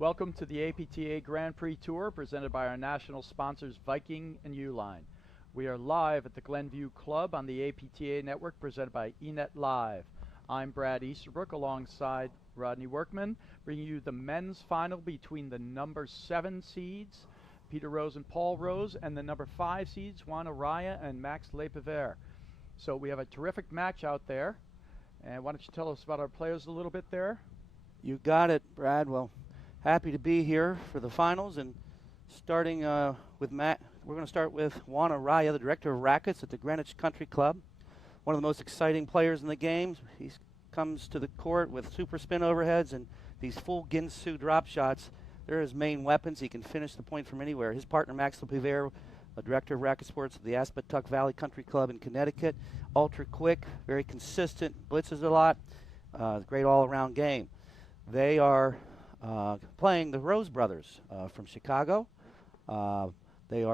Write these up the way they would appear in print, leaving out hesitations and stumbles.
Welcome to the APTA Grand Prix Tour presented by our national sponsors Viking and Uline. We are live at the Glenview Club on the APTA network presented by eNet Live. I'm Brad Easterbrook alongside Rodney Workman, bringing you the men's final between the number 7 seeds, Peter Rose and Paul Rose, and the number 5 seeds, Juan Arraya and Max LePivert. So we have a terrific match out there. And why don't you tell us about our players a little bit there? You got it, Brad. Well, happy to be here for the finals, and starting with Matt, we're going to start with Juan Arraya, the director of rackets at the Greenwich Country Club. One of the most exciting players in the game. He comes to the court with super spin overheads and these full Ginsu drop shots. They're his main weapons. He can finish the point from anywhere. His partner, Max LePivert, a director of racket sports at the Aspetuck Valley Country Club in Connecticut. Ultra quick, very consistent, blitzes a lot. Great all-around game. They are playing the Rose brothers from Chicago. They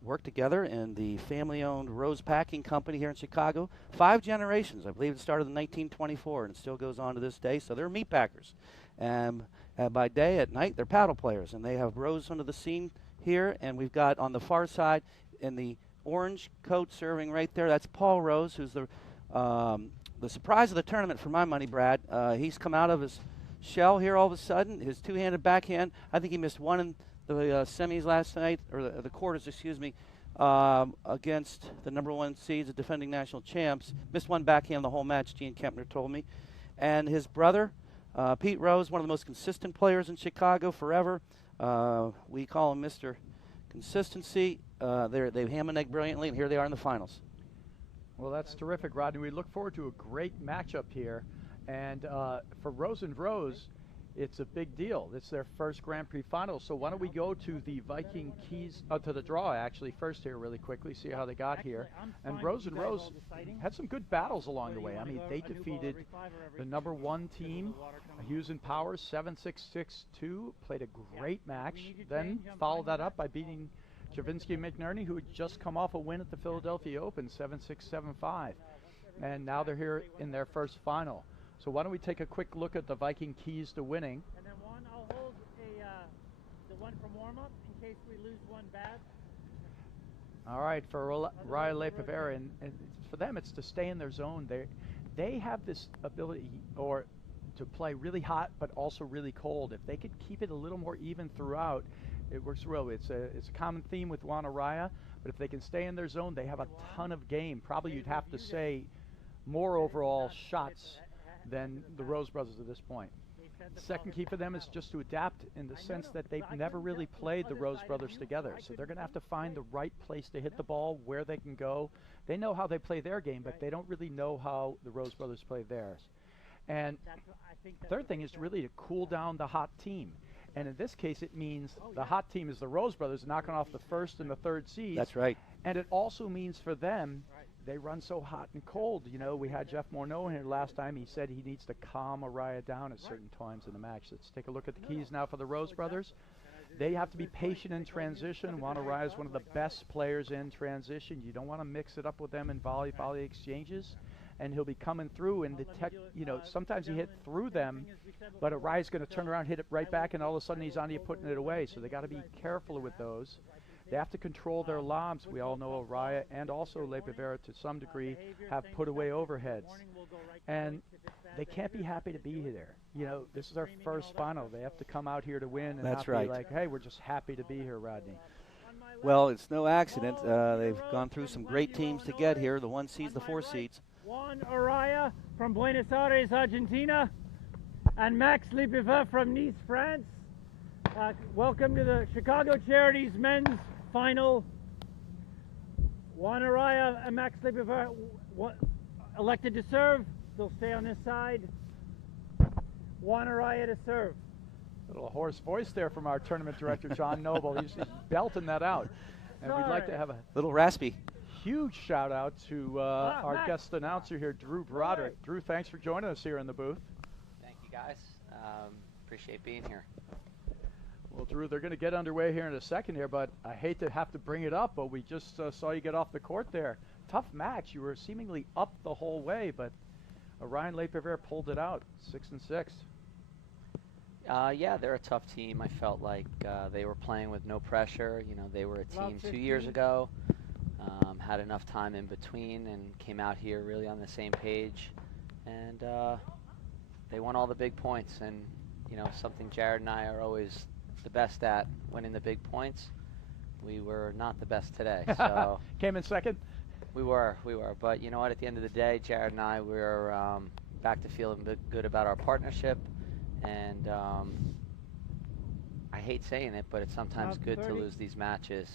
work together in the family-owned Rose Packing Company here in Chicago. 5 generations. I believe it started in 1924 and it still goes on to this day. So they're meat packers. And by day, at night, they're paddle players. And they have Rose under the scene here. And we've got on the far side in the orange coat serving right there, that's Paul Rose, who's the surprise of the tournament for my money, Brad. He's come out of his shell here all of a sudden. His two-handed backhand, I think he missed one in the semis last night, or the quarters, excuse me, against the number 1 seeds, the defending national champs. Missed one backhand the whole match, Gene Kempner told me. And his brother, Pete Rose, one of the most consistent players in Chicago forever. We call him Mr. Consistency. They ham and egg brilliantly, and here they are in the finals. Well, that's terrific, Rodney. We look forward to a great matchup here. And for Rose and Rose, it's a big deal. It's their first Grand Prix final. So why don't we go to the Viking Keys, to the draw actually first here really quickly, see how they got here. And Rose and Rose had some good battles along the way. I mean, they defeated the number 1 team, Hughes and Powers, 7-6-6-2, played a great match. Then followed that up by beating Javinsky and McNerney, who had just come off a win at the Philadelphia Open, 7-6-7-5. And now they're here in their first final. So why don't we take a quick look at the Viking keys to winning. And then one, I'll hold the one from warm-up in case we lose one bad. All right, for Arraya LePivert, and for them it's to stay in their zone. They have this ability to play really hot but also really cold. If they could keep it a little more even throughout, it works well. It's a common theme with Juan Arraya, but if they can stay in their zone, they have a ton of game. Probably you'd have to say more overall shots than the Rose brothers at this point. The second key for them is just to adapt in the sense that they've never really played the Rose brothers together. So they're going to have to find the right place to hit the ball, where they can go. They know how they play their game, but they don't really know how the Rose brothers play theirs. And third thing is really to cool down the hot team. And in this case, it means the hot team is the Rose brothers knocking off the 1st and the 3rd seeds. That's right. And it also means for them, they run so hot and cold. You know, we had Jeff Morneau here last time. He said he needs to calm Arraya down at certain times in the match. Let's take a look at the keys now for the Rose brothers. They have to be patient in transition. Juan Arraya is one of the best players in transition. You don't want to mix it up with them in volley exchanges. And he'll be coming through, and sometimes he hit through them, but Araya's going to turn around, hit it right back, and all of a sudden he's on you putting it away. So they got to be careful with those. They have to control their lobs. We all know Arraya and also LePivert to some degree have put away overheads. And they can't be happy to be there. You know, this is our first final. They have to come out here to win and not be like, hey, we're just happy to be here, Rodney. Well, it's no accident. They've gone through some great teams to get here. The 1 seeds, the 4 seeds. Juan Arraya from Buenos Aires, Argentina, and Max LePivert from Nice, France. Welcome to the Chicago Charities men's final. Juan Arraya and Max LePivert elected to serve. They'll stay on this side. Juan Arraya to serve. A little hoarse voice there from our tournament director, John Noble. He's belting that out. And we'd like to have a little raspy. Huge shout out to our guest announcer here, Drew Broderick. Drew, thanks for joining us here in the booth. Thank you, guys. Appreciate being here. Well, Drew, they're going to get underway here in a second here, but I hate to have to bring it up, but we just saw you get off the court there. Tough match. You were seemingly up the whole way, but Arraya LePivert pulled it out, 6-6. Yeah, they're a tough team. I felt like they were playing with no pressure. You know, they were a Love team 2 years 15. ago, had enough time in between, and came out here really on the same page. And they won all the big points. And, you know, something Jared and I are always the best at, winning the big points. We were not the best today. So Came in second. we were. But you know what? At the end of the day, Jared and I were back to feeling good about our partnership. And I hate saying it, but it's sometimes Top good to 30. lose these matches.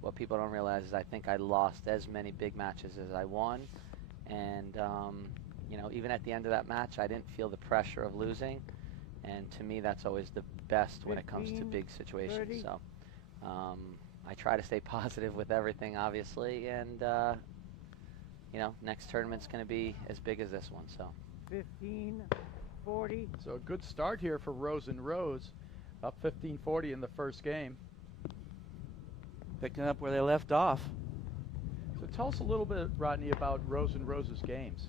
What people don't realize is I think I lost as many big matches as I won. And, you know, even at the end of that match, I didn't feel the pressure of losing. And to me, that's always the best when it comes to 15, big situations. 30. So I try to stay positive with everything, obviously. And, you know, next tournament's going to be as big as this one. So 15, 40. So a good start here for Rose and Rose, up 15-40 in the first game. Picking up where they left off. So tell us a little bit, Rodney, about Rose and Rose's games.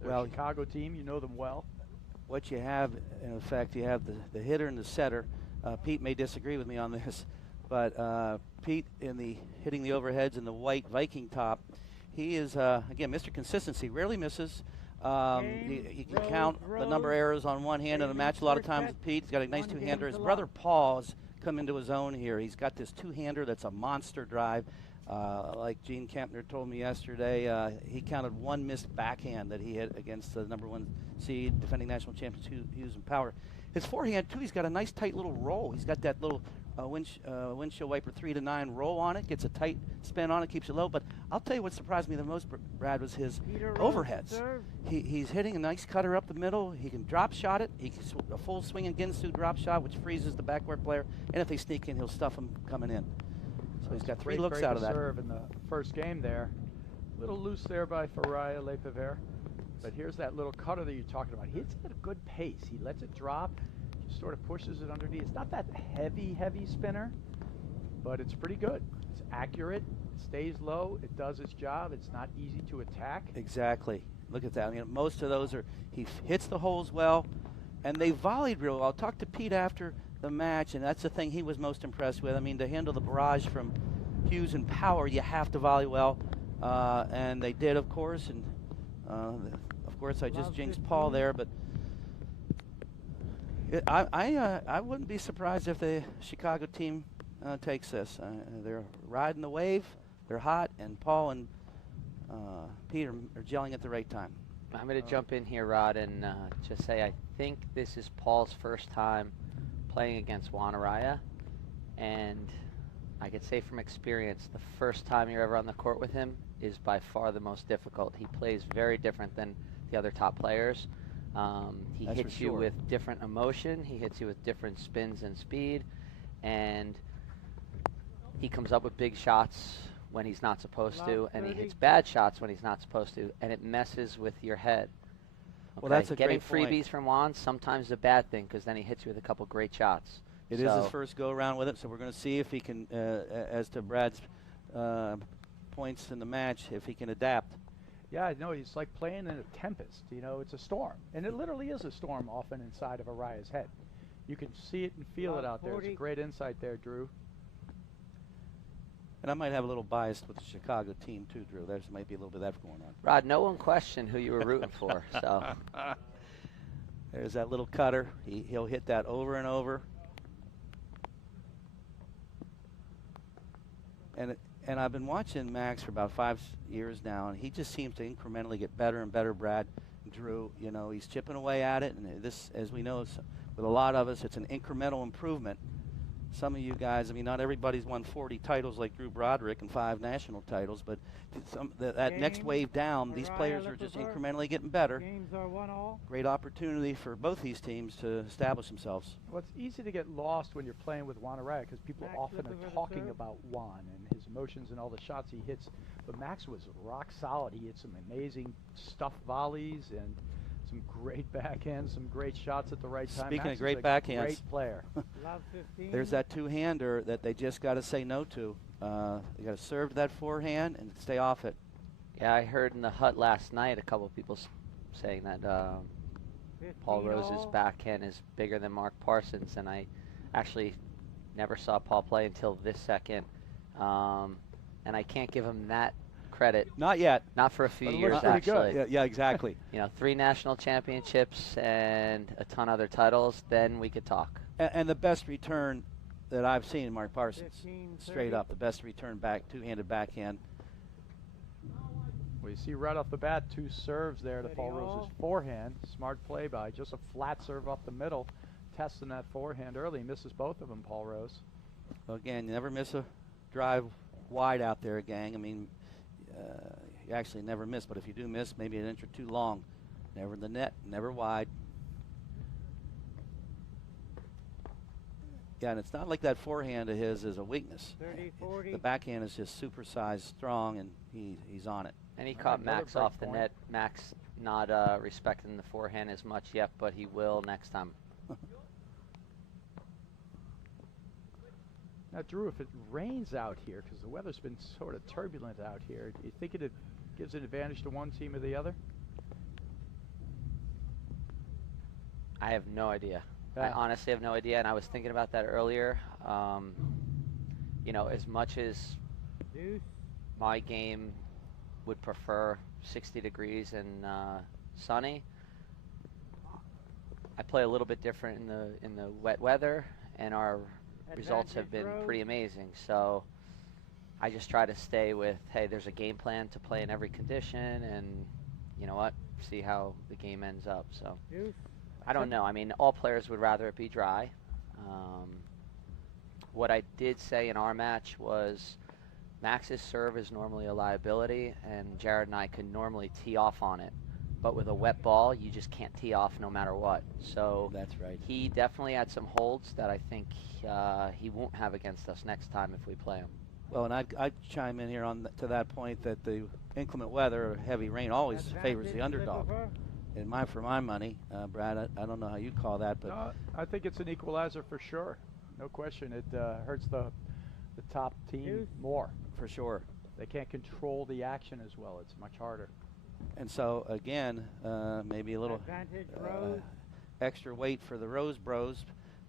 They're Well, a Chicago team. You know them well. What you have, in effect, you have the hitter and the setter. Pete may disagree with me on this, but Pete hitting the overheads in the white Viking top, he is, again, Mr. Consistency, rarely misses. You can count the number of errors on one hand in a match a lot of times with Pete. He's got a nice two-hander. His brother Paul has come into his own here. He's got this two-hander that's a monster drive. Like Gene Kempner told me yesterday, he counted one missed backhand that he hit against the #1 seed, defending national champions Hughes and Power. His forehand, too, he's got a nice tight little roll. He's got that little windshield wiper 3 to 9 roll on it, gets a tight spin on it, keeps it low. But I'll tell you what surprised me the most, Brad, was his Peter Rose overheads. serve. He's hitting a nice cutter up the middle. He can drop shot it. He can a full swing and Ginsu drop shot, which freezes the backboard player. And if they sneak in, he'll stuff them coming in. So he's got 3 Great looks break out of that. serve in the first game there. A little loose there by Arraya, LePivert. But here's that little cutter that you're talking about. He hits it at a good pace. He lets it drop, just sort of pushes it underneath. It's not that heavy spinner, but it's pretty good. It's accurate. It stays low. It does its job. It's not easy to attack. Exactly. Look at that. I mean, most of those he hits the holes well, and they volleyed real well. I'll talk to Pete after the match, and that's the thing he was most impressed with. I mean, to handle the barrage from Hughes and Power, you have to volley well, and they did, of course. And of course, I just jinxed Paul there, but I wouldn't be surprised if the Chicago team takes this. They're riding the wave. They're hot, and Paul and Pete are gelling at the right time. I'm going to jump in here, Rod, and just say I think this is Paul's first time playing against Arraya, and I could say from experience, the first time you're ever on the court with him is by far the most difficult. He plays very different than the other top players. He That's hits for you sure. with different emotion. He hits you with different spins and speed, and he comes up with big shots when he's not supposed to, and he hits bad shots when he's not supposed to, and it messes with your head. Well, that's a Getting great point. freebies from Juan sometimes a bad thing, because then he hits you with a couple great shots. It is his first go-around with it, so we're going to see if he can, as to Brad's points in the match, if he can adapt. Yeah, no, it's like playing in a tempest. You know, it's a storm. And it literally is a storm often inside of Arraya's head. You can see it and feel it out there. It's a great insight there, Drew. And I might have a little bias with the Chicago team, too, Drew. There might be a little bit of that going on. Rod, no one questioned who you were rooting for, so. There's that little cutter. He'll hit that over and over. And I've been watching Max for about 5 years now, and he just seems to incrementally get better and better, Brad. Drew, you know, he's chipping away at it, and this, as we know, with a lot of us, it's an incremental improvement. Some of you guys, I mean, not everybody's won 40 titles like Drew Broderick and 5 national titles, but that next wave down, these players are just incrementally getting better. Games are 1-all. Great opportunity for both these teams to establish themselves. Well, it's easy to get lost when you're playing with Arraya because people Max often LePivert are talking serve. about Juan and his emotions and all the shots he hits. But Max was rock solid. He hit some amazing stuff volleys and some great backhands, some great shots at the right time. Speaking Max of great is a backhands, great player. Love 15. there's that two-hander that they just got to say no to. They got to serve that forehand and stay off it. Yeah, I heard in the hut last night a couple of people saying that Paul 15 Rose's all. backhand is bigger than Mark Parsons, and I actually never saw Paul play until this second. And I can't give him that credit. Not yet. Not for a few But it years, looks pretty good. actually. Yeah, exactly. You know, 3 national championships and a ton of other titles, then we could talk. And the best return that I've seen, Mark Parsons, 15, straight 30. up, the best return back, two-handed backhand. Well, you see right off the bat 2 serves there to 30 Paul all. Rose's forehand. Smart play by just a flat serve up the middle. Testing that forehand early. Misses both of them, Paul Rose. So again, you never miss a drive wide out there, gang. I mean, you actually never miss, but if you do miss, maybe an inch or 2 long. Never in the net, never wide. Yeah, and it's not like that forehand of his is a weakness. 30, 40. The backhand is just supersized, strong, and he's on it. And he All caught right, another Max off the break net. Max not respecting the forehand as much yet, but he will next time. Now, Drew, if it rains out here, because the weather's been sort of turbulent out here, do you think it gives an advantage to one team or the other? I have no idea. I Yeah. honestly have no idea, and I was thinking about that earlier. You know, as much as Deuce. my game would prefer 60 degrees and sunny, I play a little bit different in the wet weather, and our results have been Advantage pretty amazing. So I just try to stay with, hey, there's a game plan to play in every condition, and you know what, see how the game ends up. So Deuce. I don't know. I mean, all players would rather it be dry. What I did say in our match was Max's serve is normally a liability, and Jared and I could normally tee off on it. But with a wet ball, you just can't tee off no matter what. So That's right. he definitely had some holds that I think he won't have against us next time if we play him. Well, and I'd chime in here to that point that the inclement weather or heavy rain always favors the underdog. LePivert. For my money, Brad, I don't know how you call that, but No, I think it's an equalizer for sure. No question. It hurts the top team Deuce. more. for sure. They can't control the action as well. It's much harder. And so again, maybe a little Advantage Rose. extra weight for the Rose Bros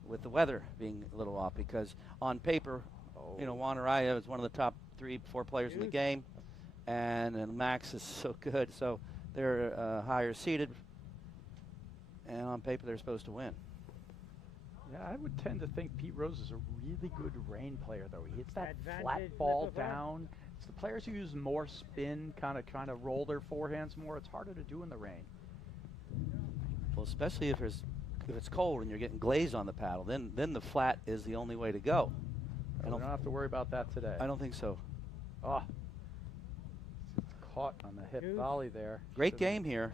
with the weather being a little off, because on paper, you know, Arraya is one of the top 3-4 players in the Deuce. game, and Max is so good, so they're higher seeded, and on paper they're supposed to win. Yeah, I would tend to think Pete Rose is a really good rain player, though. He hits that Advantage flat ball LePivert. down. It's the players who use more spin, kind of trying to roll their forehands more. It's harder to do in the rain. Well, especially if it's cold and you're getting glaze on the paddle, then the flat is the only way to go. We don't have to worry about that today. I don't think so. Oh, it's caught on the hip Deuce. volley there. Great Should've- game here.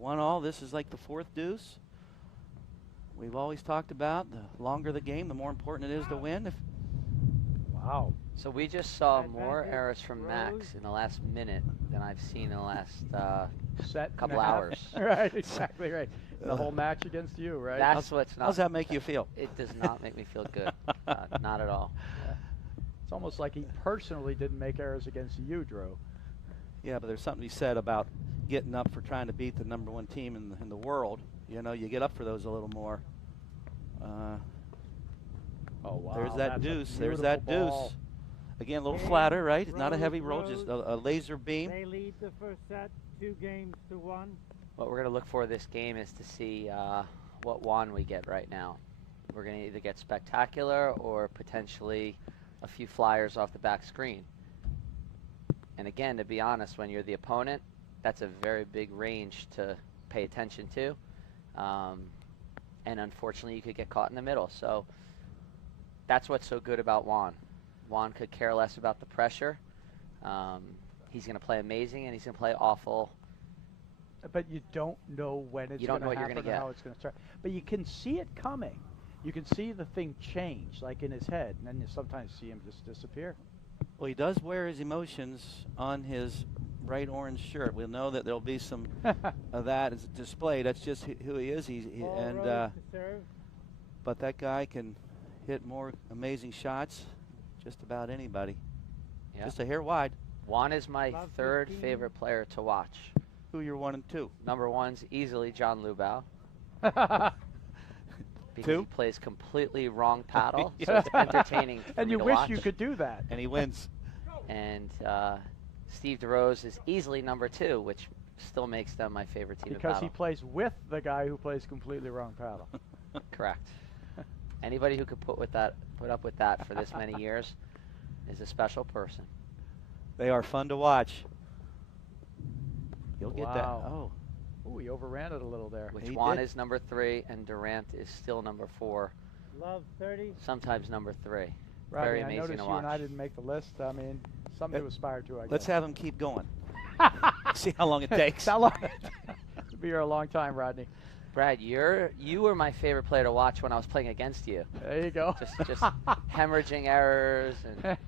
1-all. This is like the 4th deuce. We've always talked about the longer the game, the more important it is to win. Wow. So we just saw more Advantage errors from Max Rose. in the last minute than I've seen in the last Set and couple a half. hours. Right, exactly right. The whole match against you, right? That's what's not. How's that make you feel? It does not make me feel good. Not at all. It's almost like he personally didn't make errors against you, Drew. Yeah, but there's something to be said about getting up for trying to beat the #1 team in the world. You know, you get up for those a little more. Oh, wow. There's that that's a deuce. There's that beautiful deuce. Again, a little Game, flatter, right? It's not a Rose, heavy roll, just a laser beam. They lead the first set 2-1. What we're going to look for this game is to see what wand we get right now. We're going to either get spectacular or potentially a few flyers off the back screen. And again, to be honest, when you're the opponent, that's a very big range to pay attention to. And unfortunately, you could get caught in the middle. So that's what's so good about Juan. Juan could care less about the pressure. He's going to play amazing, and he's going to play awful. But you don't know when it's You don't going know what to you're happen gonna or get. how it's going to start. But you can see it coming. You can see the thing change, like in his head, and then you sometimes see him just disappear. Well, he does wear his emotions on his bright orange shirt. We'll know that there'll be some of that as displayed. That's just who he is. Paul And Rose to serve. but that guy can hit more amazing shots. Just about anybody. Yeah. Just a hair wide. Juan is my Love third 15. favorite player to watch. who you're 1 and 2. Number 1's easily John Lubau. Because Two? he plays completely wrong paddle, so it's entertaining for And me you to wish watch. you could do that. And he wins. And Steve DeRose is easily number 2, which still makes them my favorite team in Because he paddle. plays with the guy who plays completely wrong paddle. Correct. Anybody who could put up with that for this many years is a special person. They are fun to watch. You'll get that. Wow. Oh, Ooh, he overran it a little there. Which He Juan did. is number 3 and Durant is still number 4, Love 30. sometimes number 3. Rodney, Very I amazing noticed to you and I watch. didn't make the list. I mean, something to aspire to, I guess. let's have him keep going. See how long it takes. How long? It'll be here a long time, Rodney. Brad, you were my favorite player to watch when I was playing against you. There you go. Just hemorrhaging errors and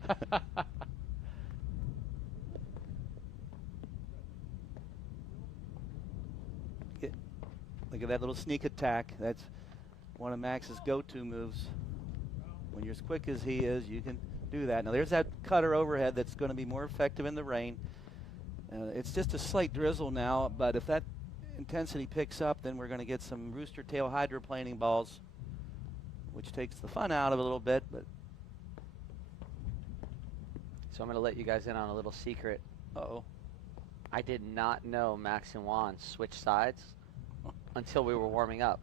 Look at that little sneak attack. That's one of Max's go-to moves. When you're as quick as he is, you can do that. Now there's that cutter overhead that's going to be more effective in the rain. It's just a slight drizzle now, but if that intensity picks up, then we're going to get some rooster tail hydroplaning balls, which takes the fun out of it a little bit. But so I'm going to let you guys in on a little secret. uh-oh. I did not know Max and Juan switched sides until we were warming up.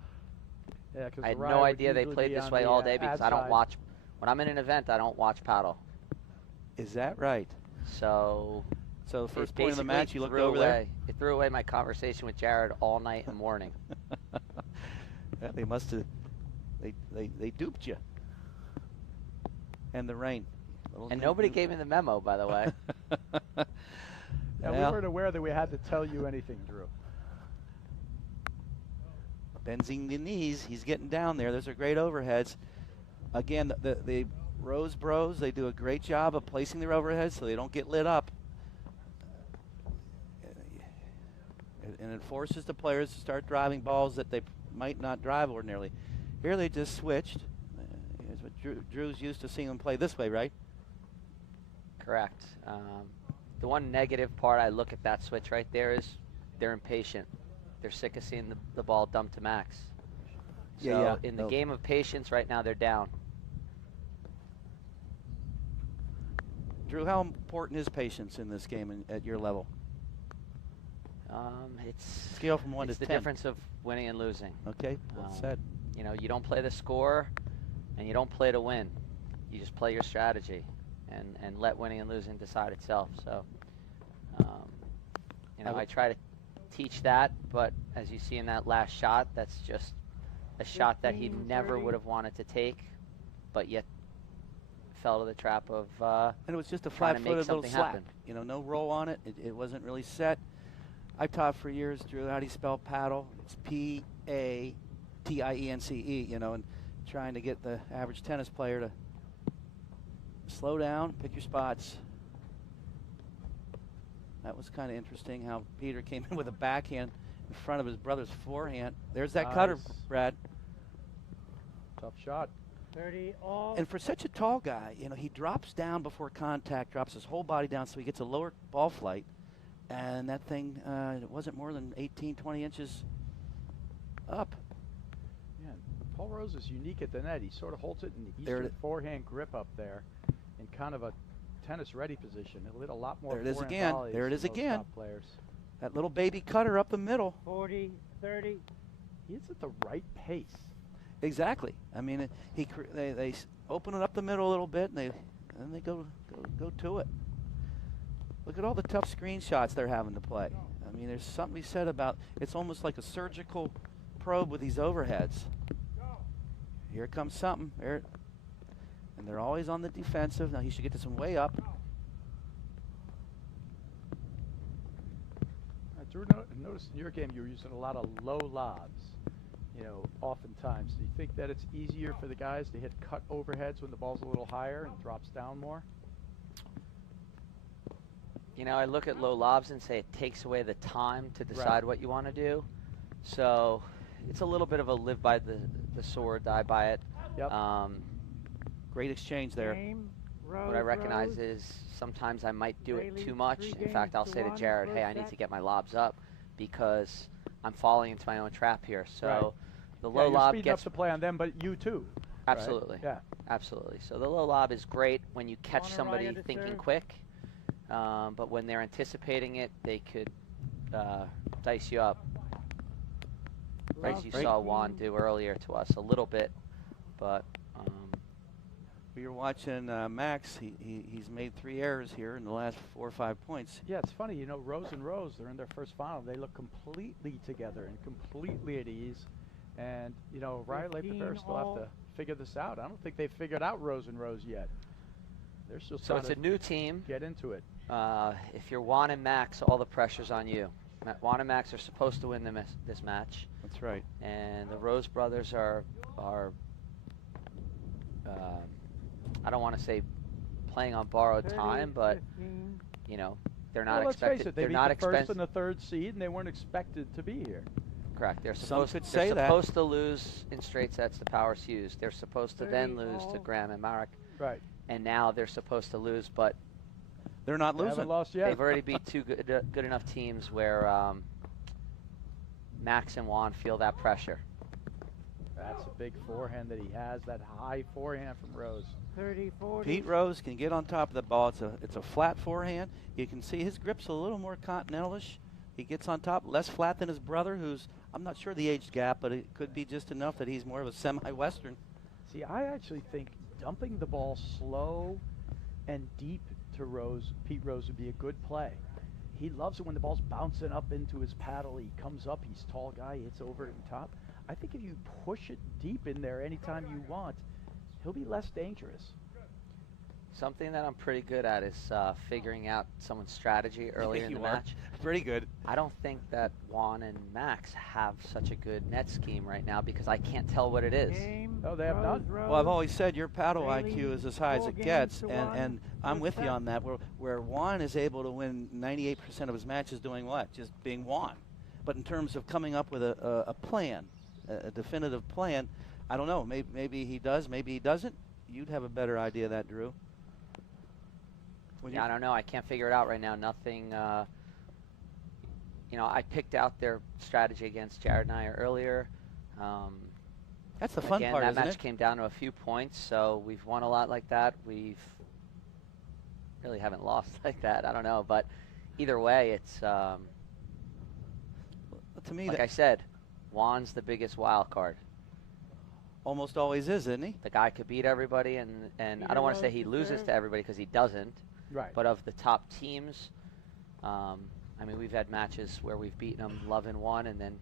Yeah, 'cause I had Arraya no would idea they usually played be this on way the, all day because I don't ad watch. When I'm in an event, I don't watch paddle. Is that right? So So the first it point of the basically match, you looked threw over away, It threw away my conversation with Jared all night and morning. there? Yeah, they must have. They duped you. And the rain. And nobody gave me the memo, by the way. Yeah, we weren't aware that we had to tell you anything, Drew. Benzing the knees. He's getting down there. Those are great overheads. Again, the Rose Bros, they do a great job of placing their overheads so they don't get lit up. And it forces the players to start driving balls that they might not drive ordinarily. Here they just switched. Here's what Drew's used to seeing them play this way, right? Correct. The one negative part I look at that switch right there is they're impatient. They're sick of seeing the ball dumped to Max. So Yeah. in the game of patience right now, they're down. Drew, how important is patience in this game at your level? It's Scale from 1 it's to the 10. difference of winning and losing. Okay, well Um, said. You know, you don't play the score, and you don't play to win. You just play your strategy, and let winning and losing decide itself. So, you know, I try to teach that, but as you see in that last shot, that's just a shot that he 15, never 30. would have wanted to take, but yet fell to the trap of And it was just a trying to make flat-footed little something slap. happen. You know, no roll on it. It wasn't really set. I've taught for years, Drew, how do you spell paddle? It's P-A-T-I-E-N-C-E, you know, and trying to get the average tennis player to slow down, pick your spots. That was kind of interesting how Peter came in with a backhand in front of his brother's forehand. There's that cutter, Nice. Brad. Tough shot. 30 all. And for such a tall guy, you know, he drops down before contact, drops his whole body down so he gets a lower ball flight. And that thing, it wasn't more than 18, 20 inches up. Yeah, Paul Rose is unique at the net. He sort of holds it in the There Eastern it- forehand grip up there in kind of a tennis-ready position. He'll hit a lot more There it is forehand again. volleys There it than is those again. top players. That little baby cutter up the middle. 40, 30. He hits at the right pace. Exactly. I mean, they open it up the middle a little bit, and they go to it. Look at all the tough screenshots they're having to play. I mean, there's something to be said about it's almost like a surgical probe with these overheads. Here comes something. There, and they're always on the defensive. Now he should get this one way up. Drew, noticed in your game you were using a lot of low lobs. You know, oftentimes. Do you think that it's easier for the guys to hit cut overheads when the ball's a little higher and drops down more? You know, I look at low lobs and say it takes away the time to decide what you want to do. So it's a little bit of a live by the sword, die by it. Yep. Great exchange there. Game, What I recognize Rose. is sometimes I might do it Bailey, too much. 3 In fact, games I'll to say to 1, Jared, hey, first I need set. to get my lobs up. because I'm falling into my own trap here. So Right. the Yeah, low you're lob speeding gets up the play on them, but you too. right? absolutely, Yeah. absolutely. So the low lob is great when you catch Arraya somebody to thinking serve. quick, but when they're anticipating it, they could dice you up, Love as you Great. saw Juan do earlier to us a little bit. But We were watching Max. He's made 3 errors here in the last 4 or 5 points. Yeah, it's funny, you know, Rose and Rose, they're in their first final. They look completely together and completely at ease. And, you know, Arraya 15 LePivert still all. have to figure this out. I don't think they've figured out Rose and Rose yet. They're still so trying it's a to new team. get into it. If you're Juan and Max, all the pressure's on you. Juan and Max are supposed to win this match, That's right. and the Rose brothers are I don't want to say playing on borrowed 30, time, but 15. you know they're not Well, let's expected. face it, they they're beat not the first expensive. and the third seed, and they weren't expected to be here. Correct. They're Some supposed. could they're say that. supposed to lose in straight sets to Powers Hughes. They're supposed to then 30 lose to all. Graham and Marek, Right. and now they're supposed to lose, but They're not They losing. haven't lost yet. they've already beat two good enough teams where Max and Juan feel that pressure. That's a big forehand that he has, that high forehand from Rose. 30, 40. Pete Rose can get on top of the ball. It's a flat forehand. You can see his grip's a little more continentalish. He gets on top, less flat than his brother, who's, I'm not sure the age gap, but it could be just enough that he's more of a semi-Western. See, I actually think dumping the ball slow and deep to Rose, Pete Rose, would be a good play. He loves it when the ball's bouncing up into his paddle. He comes up, he's a tall guy, he hits over it and top. I think if you push it deep in there anytime you want, he'll be less dangerous. Something that I'm pretty good at is figuring out someone's strategy earlier in You the are. match. Pretty good. I don't think that Juan and Max have such a good net scheme right now because I can't tell what it is. Game. Oh, they have Rose, none? Rose. Well, I've always said your paddle Bailey, IQ is as high as 4 it games gets, to and, 1. and I'm Good with you set. on that. Where Juan is able to win 98% of his matches doing what? Just being Juan. But in terms of coming up with a plan, a definitive plan, I don't know. Maybe he does, maybe he doesn't. You'd have a better idea of that, Drew. Yeah, I don't know. I can't figure it out right now. Nothing. You know, I picked out their strategy against Jared and I earlier. That's the fun Again, part, that isn't match it? came down to a few points, so we've won a lot like that. We've really haven't lost like that. I don't know, but either way, it's To me, like that I said, Juan's the biggest wild card. almost always is, isn't he? The guy could beat everybody, and I don't want to say he loses to everybody because he doesn't. Right. But of the top teams, I mean, we've had matches where we've beaten them love and won, and then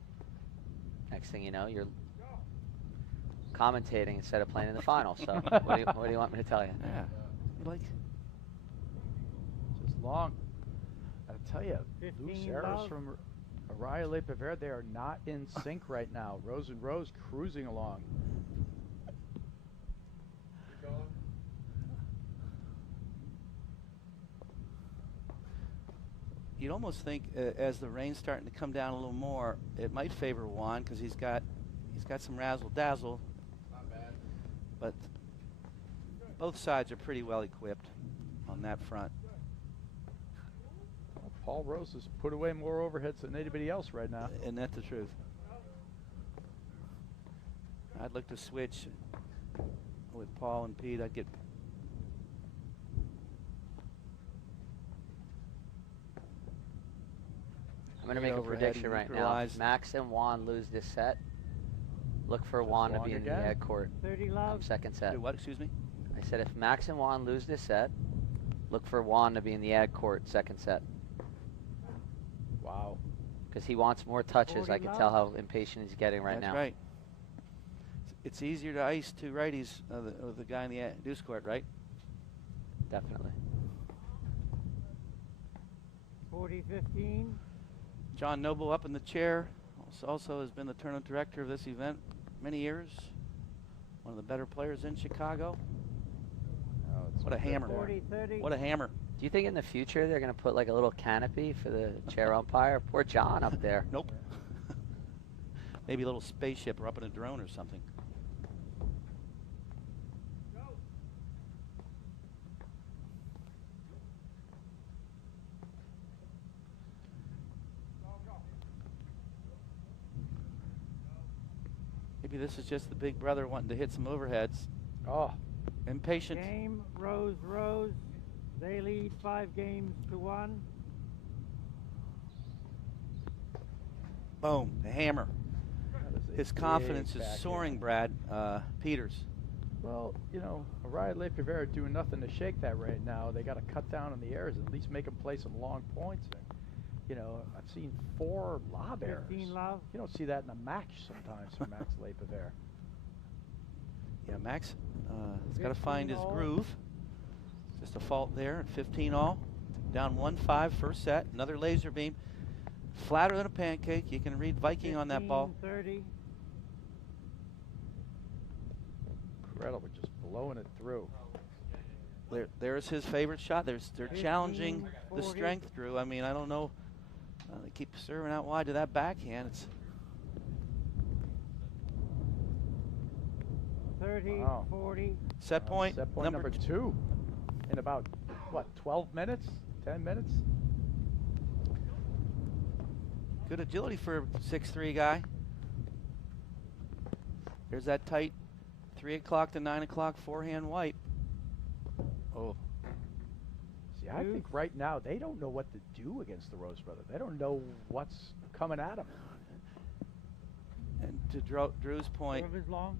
next thing you know, you're commentating instead of playing in the final. So what do you want me to tell you? Yeah. Like, Just long. I tell you, 15 loose errors love. from Arraya LePivert, they are not in sync right now. Rose and Rose cruising along. you'd almost think as the rain's starting to come down a little more, it might favor Juan because he's got some razzle dazzle. Not bad. But both sides are pretty well equipped on that front. Well, Paul Rose has put away more overheads than anybody else right now. Isn't that the truth? I'd look to switch with Paul and Pete. I'd get I'm going to make a overhead prediction and right now. neutralize. If Max and Juan lose this set, look for Just Juan to long be in the again? egg court 30 love. second set. do what? Excuse me. I said if Max and Juan lose this set, look for Juan to be in the egg court second set. Wow. Because he wants more touches. 40 I can love. tell how impatient he's getting right That's now. right. It's easier to ice two righties of the guy in the deuce court, right? Definitely. 40-15. John Noble up in the chair. Also has been the tournament director of this event many years. One of the better players in Chicago. Oh, it's What a good hammer. there. 40-30. What a hammer. Do you think in the future they're going to put like a little canopy for the chair umpire? Poor John up there. Nope. Maybe a little spaceship or up in a drone or something. Maybe this is just the big brother wanting to hit some overheads. Oh, Impatient. Game, Rose. They lead 5-1. Boom, the hammer. that is a His big confidence is backhand. soaring, Brad. Peters. Well, you know, Arraya LePivert doing nothing to shake that right now. They got to cut down on the errors, at least make him play some long points. And, you know, I've seen 4 lob errors. 15 love. You don't see that in a match sometimes from Max LePivert. Yeah, Max has got to 15 find his all. groove. Just a fault there at 15 all. Down 1-5 first set. Another laser beam. Flatter than a pancake. You can read Viking on that ball. 30. Incredible, just blowing it through. There's his favorite shot. They're challenging the 15-40. strength, Drew. I mean, I don't know. They keep serving out wide to that backhand. It's 30, Wow. 40. set point. Set point number 2 in about, what, 12 minutes? 10 minutes? Good agility for a 6'3" guy. There's that tight 3 o'clock to 9 o'clock forehand wipe. Oh, See, I think right now they don't know what to do against the Rose brothers. They don't know what's coming at them. and to Drew's point, Serve is long.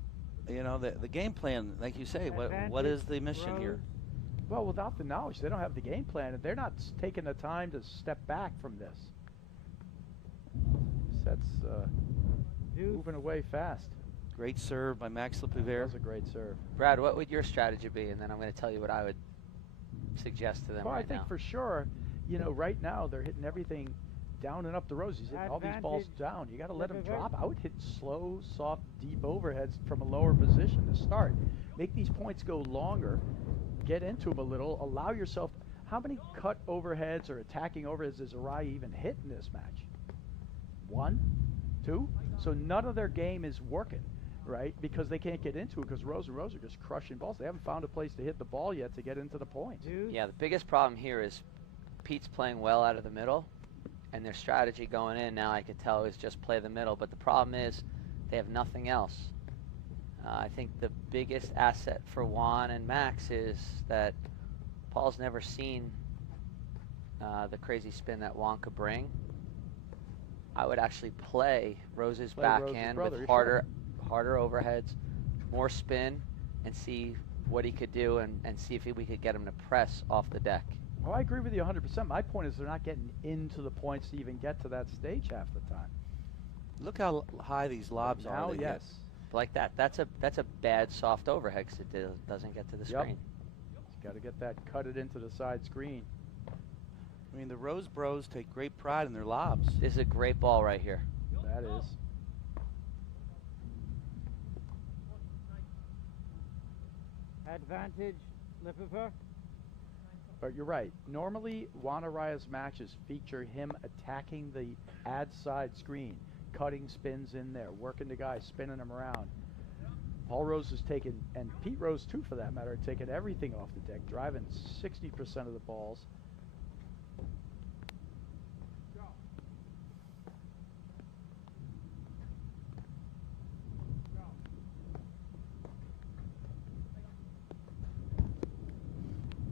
you know, the game plan, like you say, what is the mission here? Well, without the knowledge, they don't have the game plan, and they're not taking the time to step back from this. Set's moving away fast. Great serve by Max That LePivert. was a great serve. Brad, what would your strategy be? And then I'm going to tell you what I would suggest to them Well, right I think now. for sure, you know, right now they're hitting everything down and up the rows. He's hitting all these balls Advantage. down. You got to let him LePivert. drop. I would hit slow, soft, deep overheads from a lower position to start. Make these points go longer. Get into them a little. Allow yourself. How many cut overheads or attacking overheads does Arraya even hit in this match? 1, 2. So none of their game is working, right? Because they can't get into it because Rose and Rose are just crushing balls. They haven't found a place to hit the ball yet to get into the points. Yeah, the biggest problem here is Pete's playing well out of the middle, and their strategy going in now, I could tell, is just play the middle. But the problem is they have nothing else. I think the biggest asset for Juan and Max is that Paul's never seen the crazy spin that Juan could bring. I would actually play Rose's Play Rose's backhand brother, with you harder overheads, more spin, and see what he could do and see if we could get him to press off the deck. Oh, I agree with you 100%. My point is they're not getting into the points to even get to that stage half the time. Look how high these lobs are. Now, they hit. yes. Like that. That's a bad soft overhead because it doesn't get to the Yep. screen. Got to get that, cut it into the side screen. I mean, the Rose Bros take great pride in their lobs. This is a great ball right here. That is. Advantage, LePivert. But you're right. Normally, Juan Araya's matches feature him attacking the ad side screen, cutting spins in there, working the guy, spinning him around. Paul Rose is taking, and Pete Rose too for that matter, taking everything off the deck, driving 60% of the balls.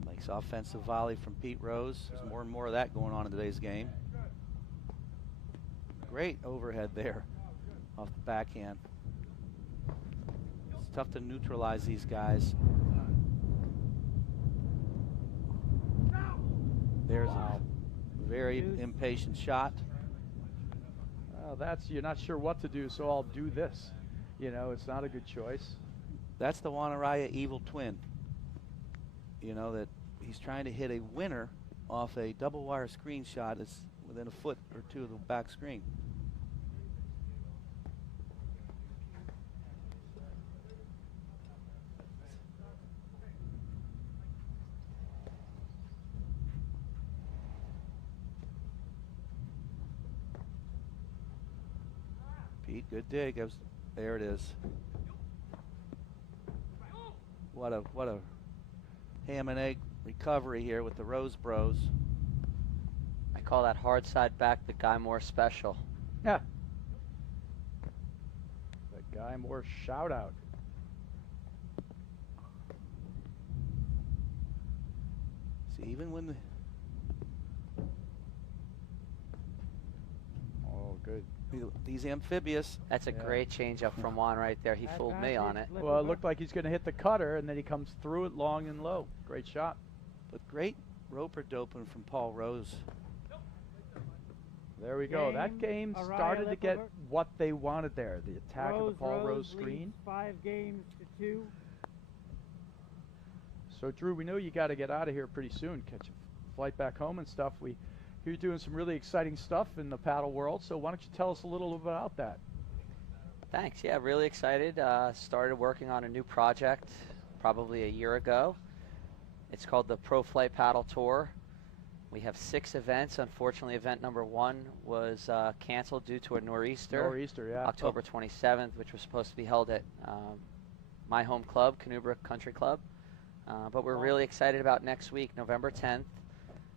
Nice offensive volley from Pete Rose. There's more and more of that going on in today's game. Great overhead there off the backhand. It's tough to neutralize these guys. There's a very impatient shot. That's, you're not sure what to do, so I'll do this. You know, it's not a good choice. That's the Juan Arraya evil twin. You know, that he's trying to hit a winner off a double wire screen shot that's within a foot or two of the back screen. Pete, good dig. There it is. What a ham and egg recovery here with the Rose Bros. I call that hard side back the guy more special. Yeah. Like Guy Moore shout out. See, even when the Oh, good. these amphibious, That's a Yeah. great changeup from Juan right there. He fooled me on it. Well, it looked like he's going to hit the cutter, and then he comes through it long and low. Great shot. but great roper doping from Paul Rose. There we go. That game Arraya, started to get LePivert. what they wanted there. The attack of the Paul Rose leads screen. 5 games to 2. So, Drew, we know you got to get out of here pretty soon. Catch a flight back home and stuff. We hear you doing some really exciting stuff in the paddle world. So why don't you tell us a little about that? Thanks. Yeah, really excited. Started working on a new project probably a year ago. It's called the Pro Flight Paddle Tour. We have 6 events. Unfortunately, event number 1 was canceled due to a nor'easter. Nor'easter, yeah. October 27th, which was supposed to be held at my home club, Canubra Country Club. But we're really excited about next week, November 10th.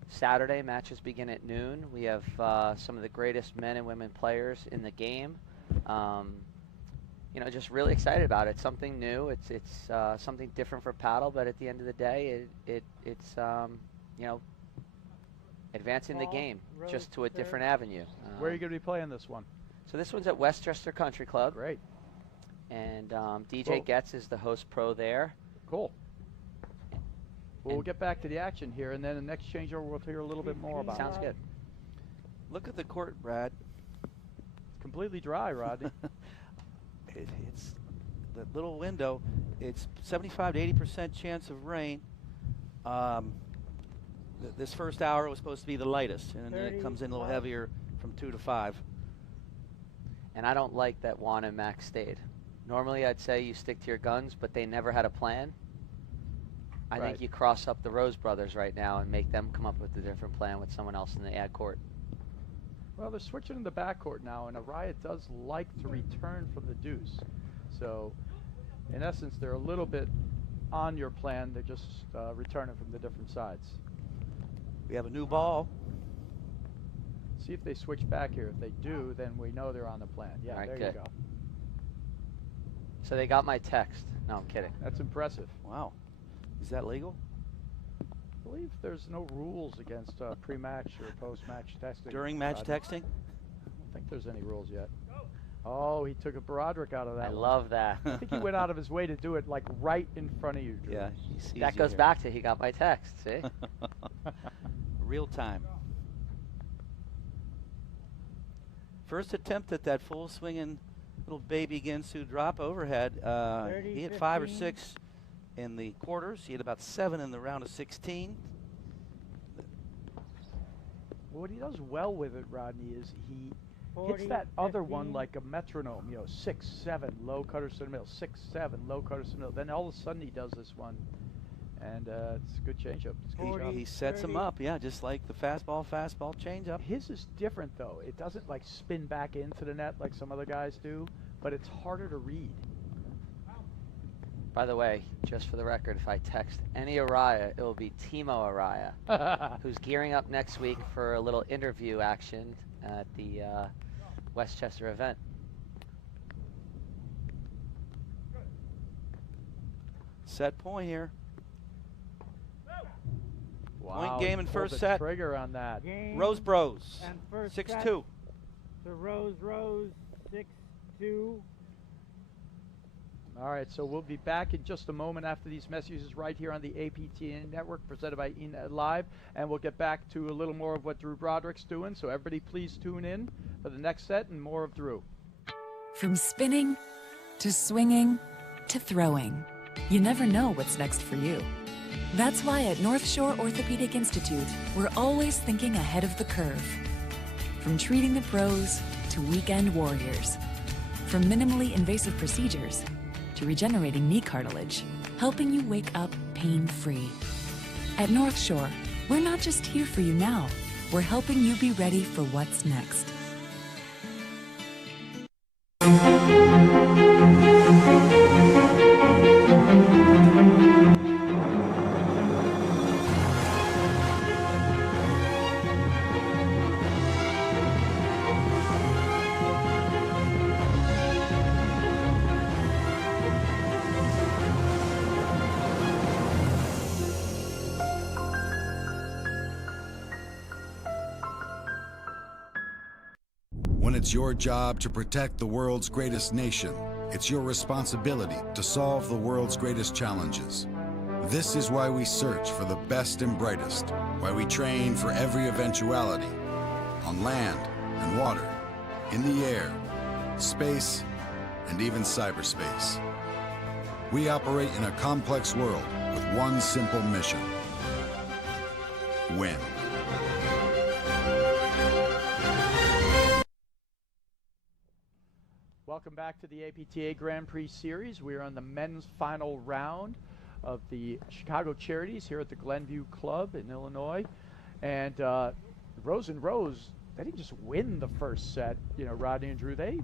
Saturday, matches begin at noon. We have some of the greatest men and women players in the game. You know, just really excited about it. Something new. It's something different for paddle, but at the end of the day, it's you know, advancing the Paul game Rose just to a third. different avenue. Where are you going to be playing this one? So this one's at Westchester Country Club, Great. and DJ Cool. Getz is the host pro there. Cool. Well, we'll And- get back to the action here, and then the next changeover we'll hear a little bit more about. Sounds good. Look at the court, Brad. It's completely dry, Rodney. It's that little window. It's 75 to 80% chance of rain. This first hour was supposed to be the lightest, and then it comes in a little 30, heavier from 2 to 5. And I don't like that Juan and Max stayed. Normally I'd say you stick to your guns, but they never had a plan. I Right. think you cross up the Rose brothers right now and make them come up with a different plan with someone else in the ad court. Well, they're switching in the backcourt now, and Arraya does like to return from the deuce. So, in essence, they're a little bit on your plan. They're just returning from the different sides. We have a new ball. See if they switch back here. If they do, then we know they're on the plan. Yeah, All right, there good. you go. So they got my text. No, I'm kidding. That's impressive. Wow. Is that legal? I believe there's no rules against pre-match or post-match texting. During match Rodney. texting? I don't think there's any rules yet. Oh, he took a Broderick out of that I one. love that. I think he went out of his way to do it like right in front of you, Drew. Yeah. He sees That you goes here. back to he got my text, see? Real time. First attempt at that full swinging little baby Ginsu drop overhead. He hit 5 or 30-15. 6 in the quarters. He had about 7 in the round of 16. What he does well with it, Rodney, is he 40, hits that other 15. one like a metronome, you know, 6, 7, low cutter to the middle, 6, 7, low cutter to the middle. Then all of a sudden he does this one, and it's a good changeup. It's a good 40. job. He sets him 30. up, yeah, just like the fastball, changeup. His is different though. It doesn't like spin back into the net like some other guys do, but it's harder to read. By the way, just for the record, if I text any Arraya, it will be Timo Arraya, who's gearing up next week for a little interview action at the Westchester event. Set point here. Wow, game he in pulled first the set. Trigger on that. Game Rose Bros. and first 6-2. set to Rose 6-2. All right, so we'll be back in just a moment after these messages right here on the APTA Network presented by ENET Live, and we'll get back to a little more of what Drew Broderick's doing. So everybody please tune in for the next set and more of Drew. From spinning to swinging to throwing, you never know what's next for you. That's why at North Shore Orthopedic Institute, we're always thinking ahead of the curve. From treating the pros to weekend warriors. From minimally invasive procedures to regenerating knee cartilage, helping you wake up pain-free. At North Shore, we're not just here for you now, we're helping you be ready for what's next. it's your job to protect the world's greatest nation. It's your responsibility to solve the world's greatest challenges. This is why we search for the best and brightest, why we train for every eventuality, on land and water, in the air, space, and even cyberspace. We operate in a complex world with one simple mission: win. Welcome back to the APTA Grand Prix Series. We are on the men's final round of the Chicago Charities here at the Glenview Club in Illinois. And Rose and Rose, they didn't just win the first set, you know, Rodney and Drew. They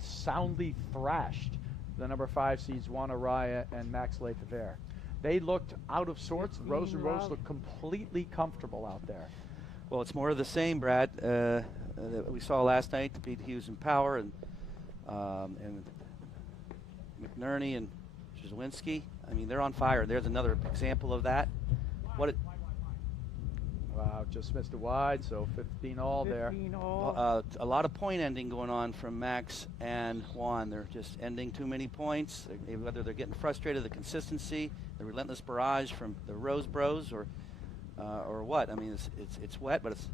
soundly thrashed the number 5 seeds, Juan Arraya and Max LePivert. They looked out of sorts. Rose and Rose looked completely comfortable out there. Well, it's more of the same, Brad, that we saw last night, Pete Hughes and Power and McNerney and Zielinski. I mean, they're on fire. There's another example of that. Wow, just missed it wide, so 15 all there. 15 all. A lot of point ending going on from Max and Juan. They're just ending too many points. Whether they're getting frustrated, the consistency, the relentless barrage from the Rose Bros, or what. I mean, it's wet, but it's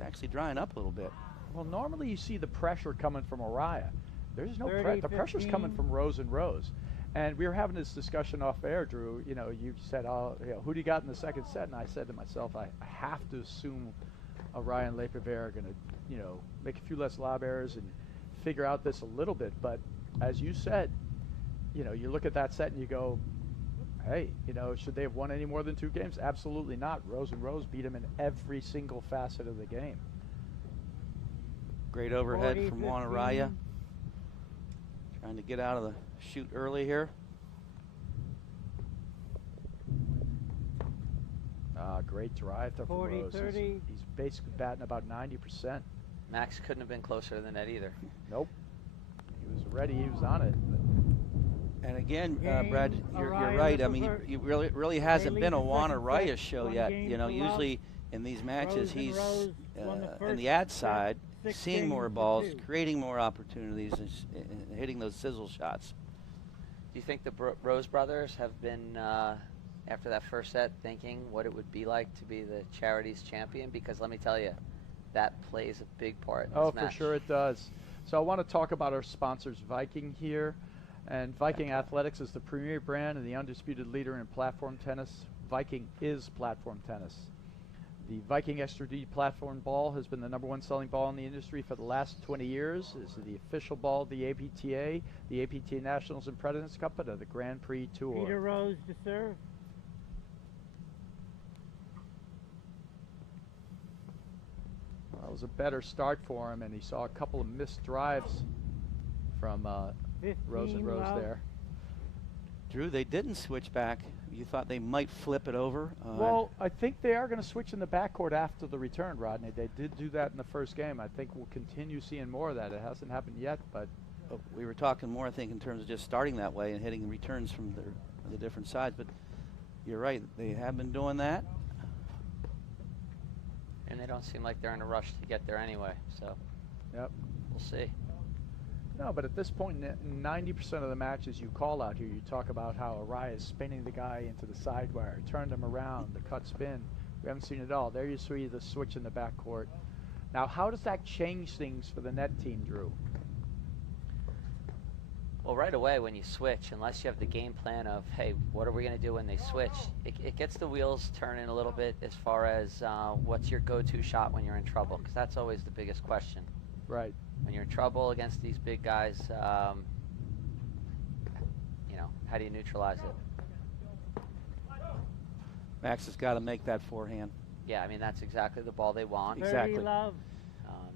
actually drying up a little bit. Well, normally you see the pressure coming from Arraya. There's no 30, pressure. The pressure's 15. coming from Rose and Rose. And we were having this discussion off air, Drew. You know, you said, "Oh, you know, who do you got in the second set?" And I said to myself, I have to assume Arraya and LePivert are going to, you know, make a few less lob errors and figure out this a little bit. But as you said, you know, you look at that set and you go, hey, you know, should they have won any more than 2 games? Absolutely not. Rose and Rose beat them in every single facet of the game. Great overhead 40, from Juan 15. Arraya. Trying to get out of the shoot early here. Great drive there from 40, Rose. 30. He's basically batting about 90%. Max couldn't have been closer to the net either. Nope. He was ready. He was on it. And again, Game, Brad, you're Arraya, right. I mean, LePivert. you really hasn't They been a lead the Juan second Arraya set, show 1 yet. game You know, to love. usually in these matches, Rose and he's Rose won the in first the ad set, side, 6 seeing more games to balls, 2. creating more opportunities, and hitting those sizzle shots. Do you think the Rose brothers have been, after that first set, thinking what it would be like to be the Charities champion? Because let me tell you, that plays a big part in this match. For sure it does. So I want to talk about our sponsors, Viking here. And Viking Athletics is the premier brand and the undisputed leader in platform tennis. Viking is platform tennis. The Viking Extra D platform ball has been the #1 selling ball in the industry for the last 20 years. It's the official ball of the APTA Nationals and Presidents Cup, and of the Grand Prix Tour. Peter Rose to serve. That was a better start for him, and he saw a couple of missed drives from 15 Rose and Rose love. there. Drew, they didn't switch back. You thought they might flip it over. Well, I think they are going to switch in the backcourt after the return, Rodney. They did do that in the first game. I think we'll continue seeing more of that. It hasn't happened yet, but we were talking more, I think, in terms of just starting that way and hitting returns from the different sides. But you're right, they have been doing that. And they don't seem like they're in a rush to get there anyway, so yep. we'll see. No, but at this point, 90% of the matches you call out here, you talk about how Arraya is spinning the guy into the side wire, turned him around, the cut spin. We haven't seen it all. There you see the switch in the backcourt. Now, how does that change things for the net team, Drew? Well, right away when you switch, unless you have the game plan of, hey, what are we going to do when they switch, it gets the wheels turning a little bit as far as what's your go-to shot when you're in trouble, because that's always the biggest question. Right. When you're in trouble against these big guys, you know, how do you neutralize it? Max has got to make that forehand. Yeah, I mean, that's exactly the ball they want. Exactly. 30 love.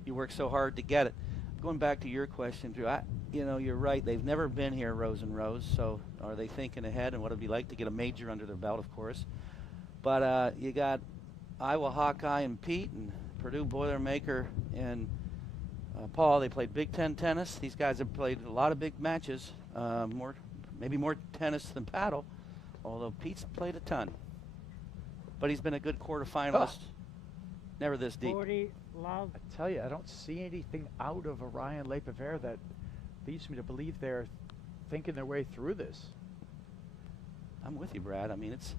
You work so hard to get it. Going back to your question, Drew, you know, you're right. They've never been here, Rose and Rose, so are they thinking ahead and what it'd be like to get a major under their belt, of course. But you got Iowa Hawkeye and Pete and Purdue Boilermaker and Paul. They played Big Ten tennis. These guys have played a lot of big matches, maybe more tennis than paddle, although Pete's played a ton. But he's been a good quarterfinalist. Never this deep. 40, love. I tell you, I don't see anything out of Arraya and LePivert that leads me to believe they're thinking their way through this. I'm with you, Brad. I mean, it's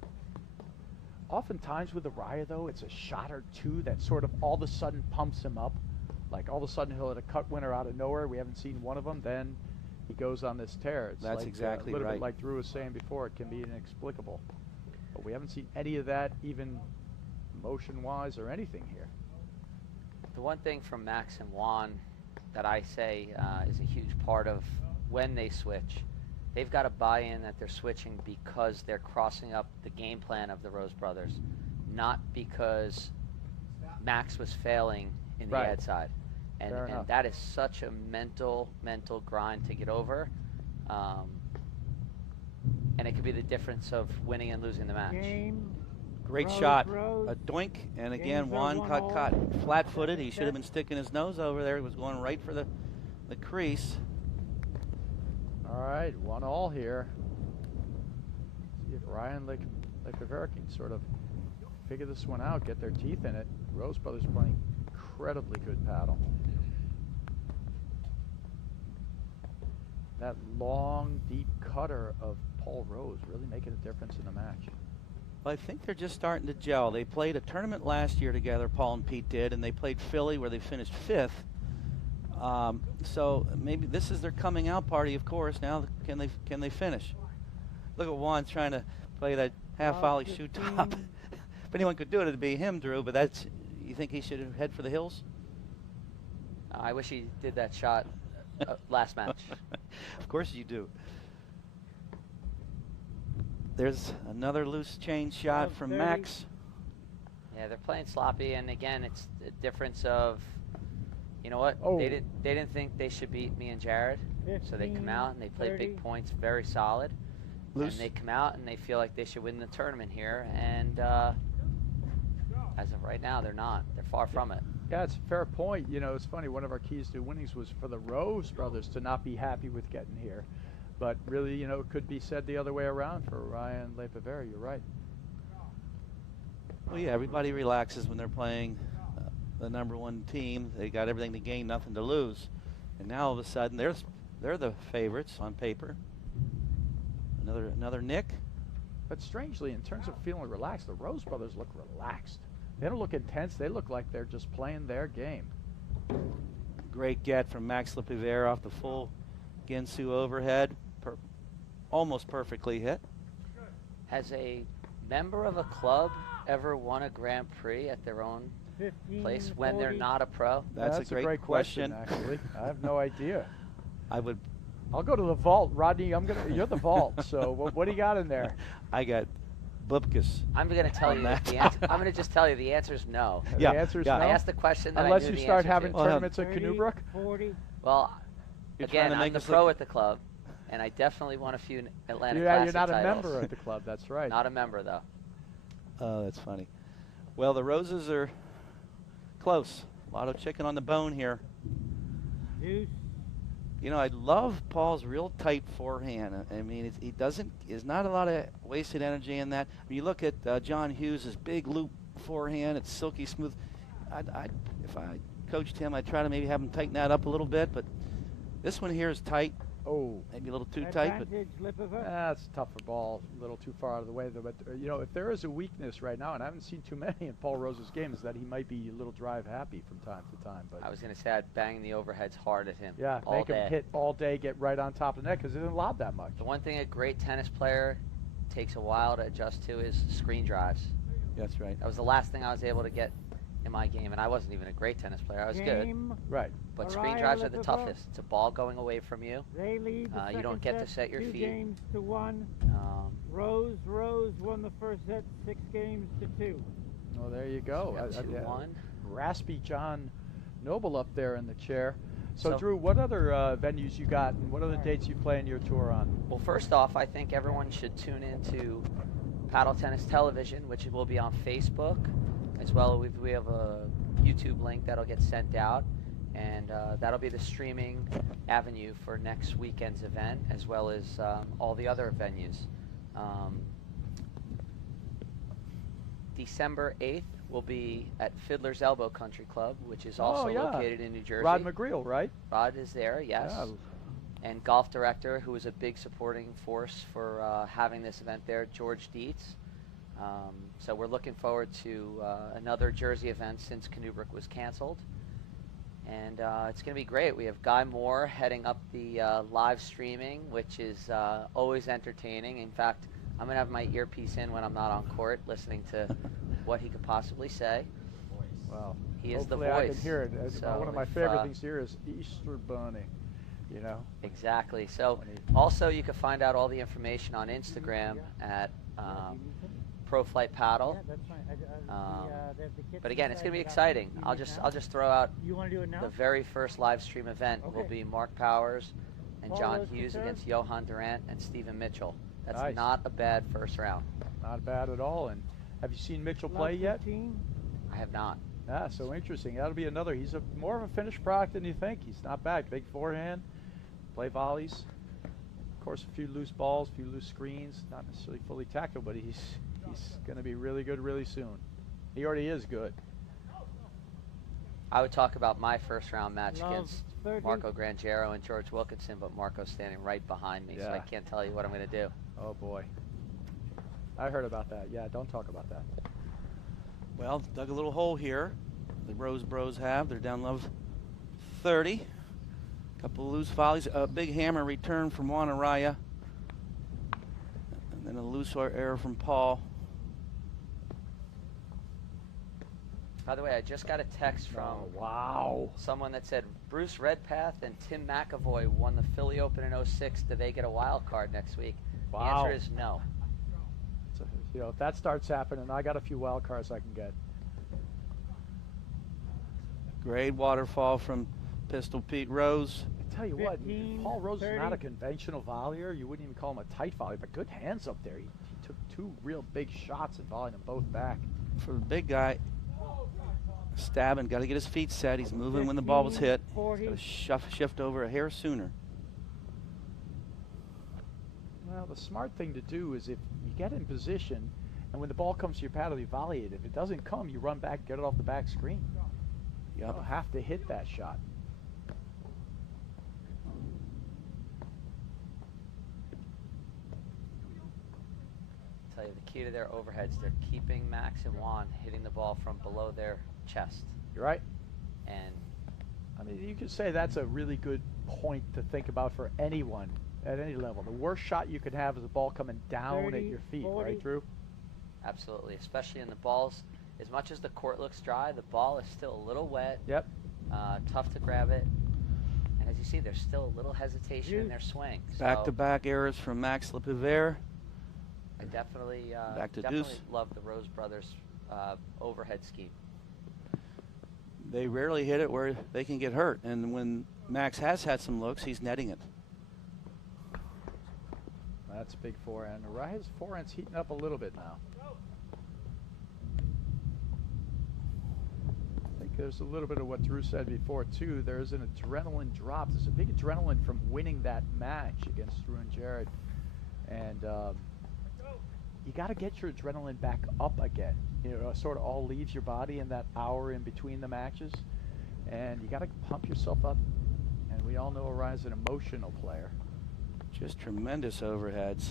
Oftentimes with Arraya, though, it's a shot or two that sort of all of a sudden pumps him up. Like all of a sudden he'll hit a cut winner out of nowhere. We haven't seen one of them. Then he goes on this tear. It's That's like, exactly a little right. bit like Drew was saying before. It can be inexplicable. But we haven't seen any of that, even motion-wise or anything here. The one thing from Max and Juan that I say is a huge part of when they switch, they've got to buy in that they're switching because they're crossing up the game plan of the Rose brothers, not because Max was failing in the Right. ad side. And that is such a mental grind to get over. And it could be the difference of winning and losing the match. Game. great Rose, shot. Rose. A doink, and again, Games are Juan 1 got all. caught flat-footed. He should have been sticking his nose over there. He was going right for the crease. All right, 1-1 here. See if Ryan and LePivert can sort of figure this one out, get their teeth in it. Rose Brothers playing incredibly good paddle. That long, deep cutter of Paul Rose really making a difference in the match. Well, I think they're just starting to gel. They played a tournament last year together, Paul and Pete did, and they played Philly where they finished 5th. So maybe this is their coming out party, of course. Now can they finish? Look at Juan trying to play that half volley shoot top. If anyone could do it, it'd be him, Drew, but that's, you think he should head for the hills? I wish he did that shot last match. Of course you do. There's another loose chain shot from 30. Max. Yeah, they're playing sloppy, and again, it's a difference of, you know what? Oh. They didn't think they should beat me and Jared, so they come 15, out and they play 30. big points, very solid. Loose. And they come out and they feel like they should win the tournament here, and as of right now, they're not. They're far from it. Yeah, it's a fair point. You know, it's funny, one of our keys to winnings was for the Rose Brothers to not be happy with getting here. But really, you know, it could be said the other way around for Ryan and LePivert. You're right. Well, yeah, everybody relaxes when they're playing the #1 team. They got everything to gain, nothing to lose. And now all of a sudden, they're the favorites on paper. Another nick. But strangely, in terms of feeling relaxed, the Rose Brothers look relaxed. They don't look intense. They look like they're just playing their game. Great get from Max LePivert off the full Ginsu overhead. Almost perfectly hit. Has a member of a club ever won a Grand Prix at their own 15, place when they're 40. not a pro? That's a great question. Actually. I have no idea. I'll go to the vault, Rodney. You're the vault. So what do you got in there? I got Bubkus. I'm going to tell you that. the answer. I'm going to just tell you the answer is no. Yeah, The answer is yeah. no. I asked the question that Unless I knew you the start answer having to. Well, tournaments at 30, Canoebrook. 40. Well, You're trying again, to make I'm the us pro look- at the club, and I definitely won a few Atlantic Yeah, Classic you're not a titles. member of the club. That's right. Not a member, though. Oh, that's funny. Well, the Roses are close. A lot of chicken on the bone here. Deuce. You know, I love Paul's real tight forehand. I mean, there's not a lot of wasted energy in that. When you look at John Hughes' big loop forehand, it's silky smooth. If I coached him, I'd try to maybe have him tighten that up a little bit, but this one here is tight. Oh, Maybe a little too tight, but Advantage, LePivert. that's a tougher ball, a little too far out of the way. Though, but you know, if there is a weakness right now, and I haven't seen too many in Paul Rose's game, is that he might be a little drive happy from time to time. But I was going to say I'd bang the overheads hard at him. yeah, all make day. him hit all day, get right on top of the net because he doesn't lob that much. The one thing a great tennis player takes a while to adjust to is screen drives. that's right. That was the last thing I was able to get in my game, and I wasn't even a great tennis player. I was good, Game. Right. but screen Arraya, drives are the LePivert. toughest. It's a ball going away from you. They lead the You don't second get to set your 2 feet. games to 1. Rose won the first set 6 games to 2. Well, there you go. So we got 2-1. Raspy John Noble up there in the chair. So, So- Drew, what other venues you got, and what other dates you playing your tour on? Well, first off, I think everyone should tune into Paddle Tennis Television, which will be on Facebook, as well. We have a YouTube link that'll get sent out, and that'll be the streaming avenue for next weekend's event, as well as all the other venues. December 8th, will be at Fiddler's Elbow Country Club, which is also located in New Jersey. Rod McGreal, right? Rod is there, yes. Yeah. And golf director, who is a big supporting force for having this event there, George Dietz. So we're looking forward to another Jersey event since Canubrick was canceled. And it's going to be great. We have Guy Moore heading up the live streaming, which is always entertaining. In fact, I'm going to have my earpiece in when I'm not on court, listening to what he could possibly say. Well, he is the hopefully voice. I can hear it. So one of my favorite things here is Easter Bunny, you know? Exactly. So also you can find out all the information on Instagram at Pro Flight Paddle. Yeah, that's fine. But again, it's going to be exciting. I'll just throw out You want to do it now? the very first live stream event will be Mark Powers and All John those Hughes concerns? against Johan Durant and Stephen Mitchell. That's Nice. not a bad first round. Not bad at all. And have you seen Mitchell play yet? 15. I have not. Ah, so interesting. That'll be another. He's more of a finished product than you think. He's not bad. Big forehand, play volleys. Of course, a few loose balls, a few loose screens. Not necessarily fully tactile, but he's going to be really good really soon. He already is good. I would talk about my first round match Love against 30. Marco Grangiero and George Wilkinson, but Marco's standing right behind me, so I Yeah. can't tell you what I'm going to do. Oh boy. I heard about that. Yeah, don't talk about that. Well, dug a little hole here. The Rose Bros have. They're down love 30. Couple of loose volleys. A big hammer return from Juan Arraya. And then a loose error from Paul. By the way, I just got a text from Oh, wow. someone that said Bruce Redpath and Tim McAvoy won the Philly Open in '06. Do they get a wild card next week? Wow. The answer is no. So, you know, if that starts happening, I got a few wild cards I can get. Great waterfall from Pistol Pete Rose. I tell you what, 15, Paul Rose is not a 30. conventional volleyer. You wouldn't even call him a tight volleyer, but good hands up there. He took two real big shots and volleyed them both back. For the big guy, stabbing, got to get his feet set. He's moving when the ball was hit. 40. Got to shift over a hair sooner. Well, the smart thing to do is if you get in position, and when the ball comes to your paddle, you volley it. If it doesn't come, you run back, get it off the back screen. You Yep. don't have to hit that shot. Tell you the key to their overheads, they're keeping Max and Juan hitting the ball from below their chest. You're right. And I mean, you could say that's a really good point to think about for anyone at any level. The worst shot you could have is a ball coming down 30, at your feet, 40. right, Drew? absolutely, especially in the balls, as much as the court looks dry, the ball is still a little wet, Yep. tough to grab it. And as you see, there's still a little hesitation in their swing. So Back-to-back errors from Max LePivert. I definitely, Back to definitely deuce. love the Rose Brothers overhead scheme. They rarely hit it where they can get hurt. And when Max has had some looks, he's netting it. That's a big forehand. Araya's forehand's heating up a little bit now. I think there's a little bit of what Drew said before, too. There's an adrenaline drop. There's a big adrenaline from winning that match against Drew and Jared. And you got to get your adrenaline back up again. You know, it sort of all leaves your body in that hour in between the matches. And you got to pump yourself up. And we all know Araya's an emotional player. Just tremendous overheads.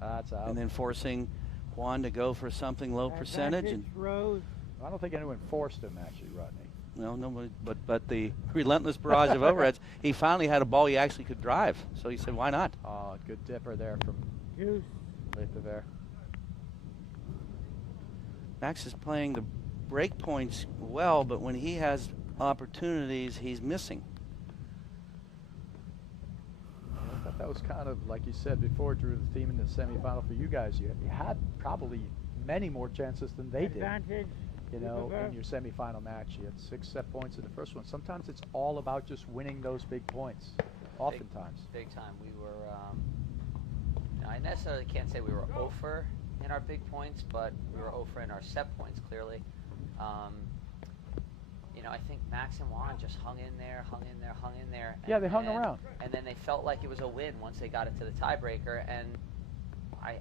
That's out. And then forcing Juan to go for something low percentage. And Advantage Rose. I don't think anyone forced him, actually, Rodney. no, nobody, but the relentless barrage of overheads. He finally had a ball he actually could drive. So he said, why not? Oh, good dipper there from Juice. LePivert. Max is playing the break points well, but when he has opportunities, he's missing. I thought that was kind of, like you said before, Drew, the theme in the semifinal for you guys. You had probably many more chances than they did. Advantage. You know, LePivert. in your semifinal match, you had 6 set points in the first one. Sometimes it's all about just winning those big points. Oftentimes. Big time. We were, I necessarily can't say we were over in our big points, but we were over in our set points, clearly. You know, I think Max and Juan just hung in there. Yeah, they hung around. And then they felt like it was a win once they got it to the tiebreaker. And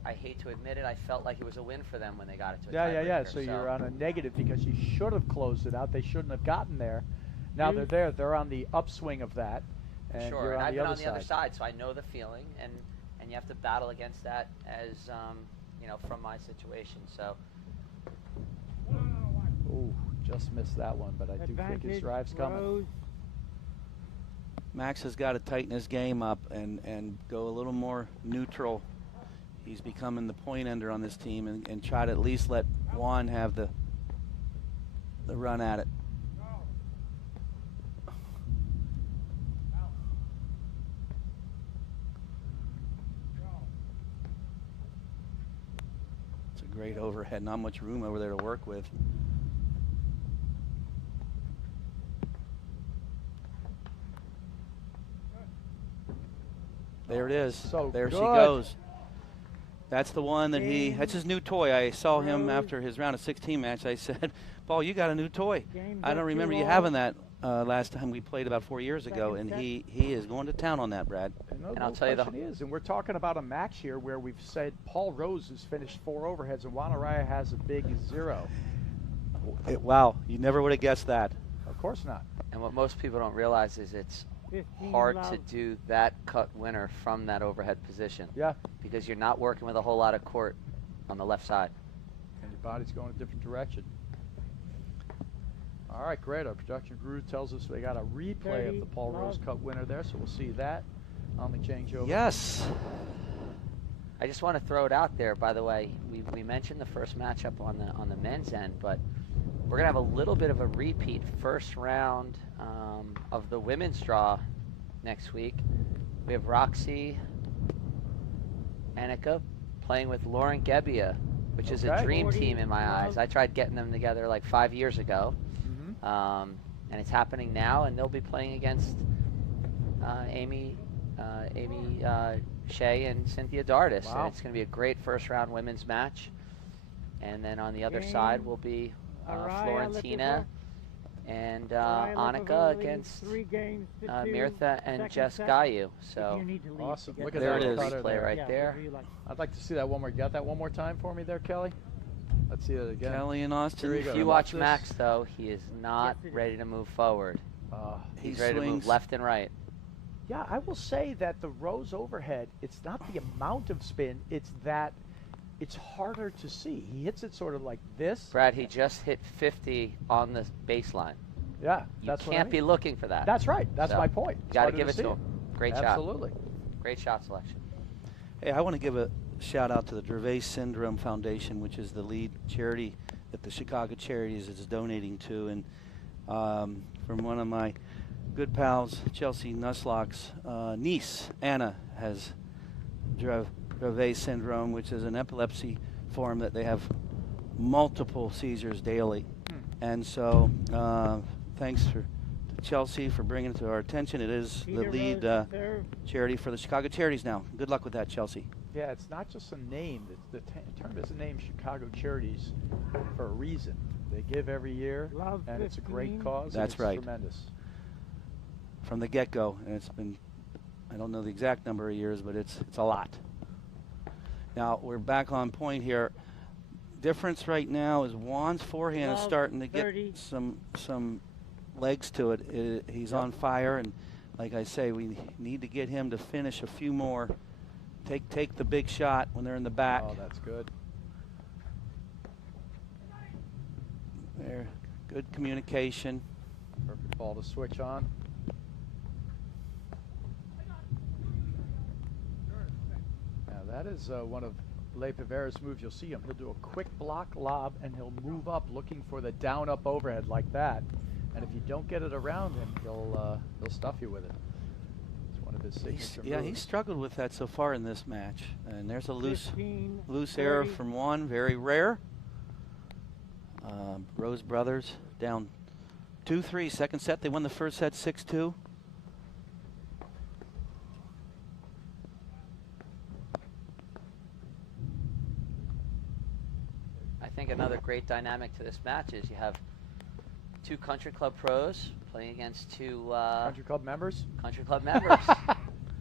I hate to admit it, I felt like it was a win for them when they got it to a Yeah. tiebreaker. So you're on a negative because you should have closed it out. They shouldn't have gotten there. Now they're there. They're on the upswing of that. And Sure, you're and on I've the been other on the other side, so I know the feeling, and you have to battle against that as you know, from my situation. So Ooh, just missed that one, but I do think his drive's coming. Rose. Max has got to tighten his game up and go a little more neutral. He's becoming the point ender on this team, and try to at least let Juan have the run at it. It's a great overhead, not much room over there to work with. There it is. So there good. she goes. That's the one that that's his new toy. I saw him after his round of 16 match. I said, Paul, you got a new toy. I don't remember you having that last time we played about 4 years ago, and he is going to town on that, Brad. And I'll tell you he is. And we're talking about a match here where we've said Paul Rose has finished 4 overheads and Juan Arraya has a big 0. Wow, you never would have guessed that. Of course not. and what most people don't realize is it's hard to do that cut winner from that overhead position. Yeah. Because you're not working with a whole lot of court on the left side. And your body's going a different direction. All right, great. Our production guru tells us we got a replay of the Paul Rose cut winner there, so we'll see that on the changeover. Yes. I just want to throw it out there, by the way. We mentioned the first matchup on the men's end, but we're going to have a little bit of a repeat first round of the women's draw next week. We have Roxy Annika playing with Lauren Gebbia, which is a dream team in my eyes. I tried getting them together like 5 years ago, and it's happening now, and they'll be playing against Amy Shea and Cynthia Dardis. Wow. And it's going to be a great first round women's match. And then on the other side will be Arraya, Florentina and Arraya, Annika LePivert against 3 games to 2, Mirtha and second Jess set. Gayu. If So you need to leave Awesome. to get Look at There that it is. cutter play there. right Yeah, there. whatever you like. I'd like to see that one more. Got that one more time for me there, Kelly? Let's see it again. Kelly and Austin. Here we go. if you Watch watch this. Max, though, he is not Yes, it is. ready to move forward. He's He ready to move swings. left and right. Yeah, I will say that the Rose overhead, it's not the amount of spin, it's that it's harder to see. He hits it sort of like this. Brad, he just hit 50 on the baseline. Yeah, You that's what I can't be mean. looking for that. That's right. That's So, my point. You It's got to harder give it see to him. Great shot. Absolutely. Great shot selection. Hey, I want to give a shout out to the Dravet Syndrome Foundation, which is the lead charity that the Chicago Charities is donating to. And from one of my good pals, Chelsea Nusslock's niece, Anna, has Dravet Syndrome, which is an epilepsy form that they have multiple seizures daily. And so thanks to Chelsea for bringing it to our attention. It is the Peter lead Rose to serve. charity for the Chicago Charities now. Good luck with that, Chelsea. Yeah, it's not just a name. The term is named Chicago Charities for a reason. They give every year, Love and it's a great 15. cause. and That's it's right. Tremendous. From the get-go, and it's been, I don't know the exact number of years, but it's a lot. Now we're back on point here. Difference right now is Juan's forehand is Love starting to 30. get some legs to it. He's on fire, and like I say, we need to get him to finish a few more. Take the big shot when they're in the back. Oh, that's good. There, good communication. Perfect ball to switch on. Now that is one of LePivert's moves. You'll see him. He'll do a quick block lob, and he'll move up looking for the down-up overhead like that. And if you don't get it around him, he'll stuff you with it. It's one of his signature Yeah, moves. he's struggled with that so far in this match. And there's a loose 15, error 30. from Juan, very rare. Rose brothers down 2-3, second set. They won the first set 6-2. I think another great dynamic to this match is you have 2 country club pros playing against 2 Country Club members. country club members.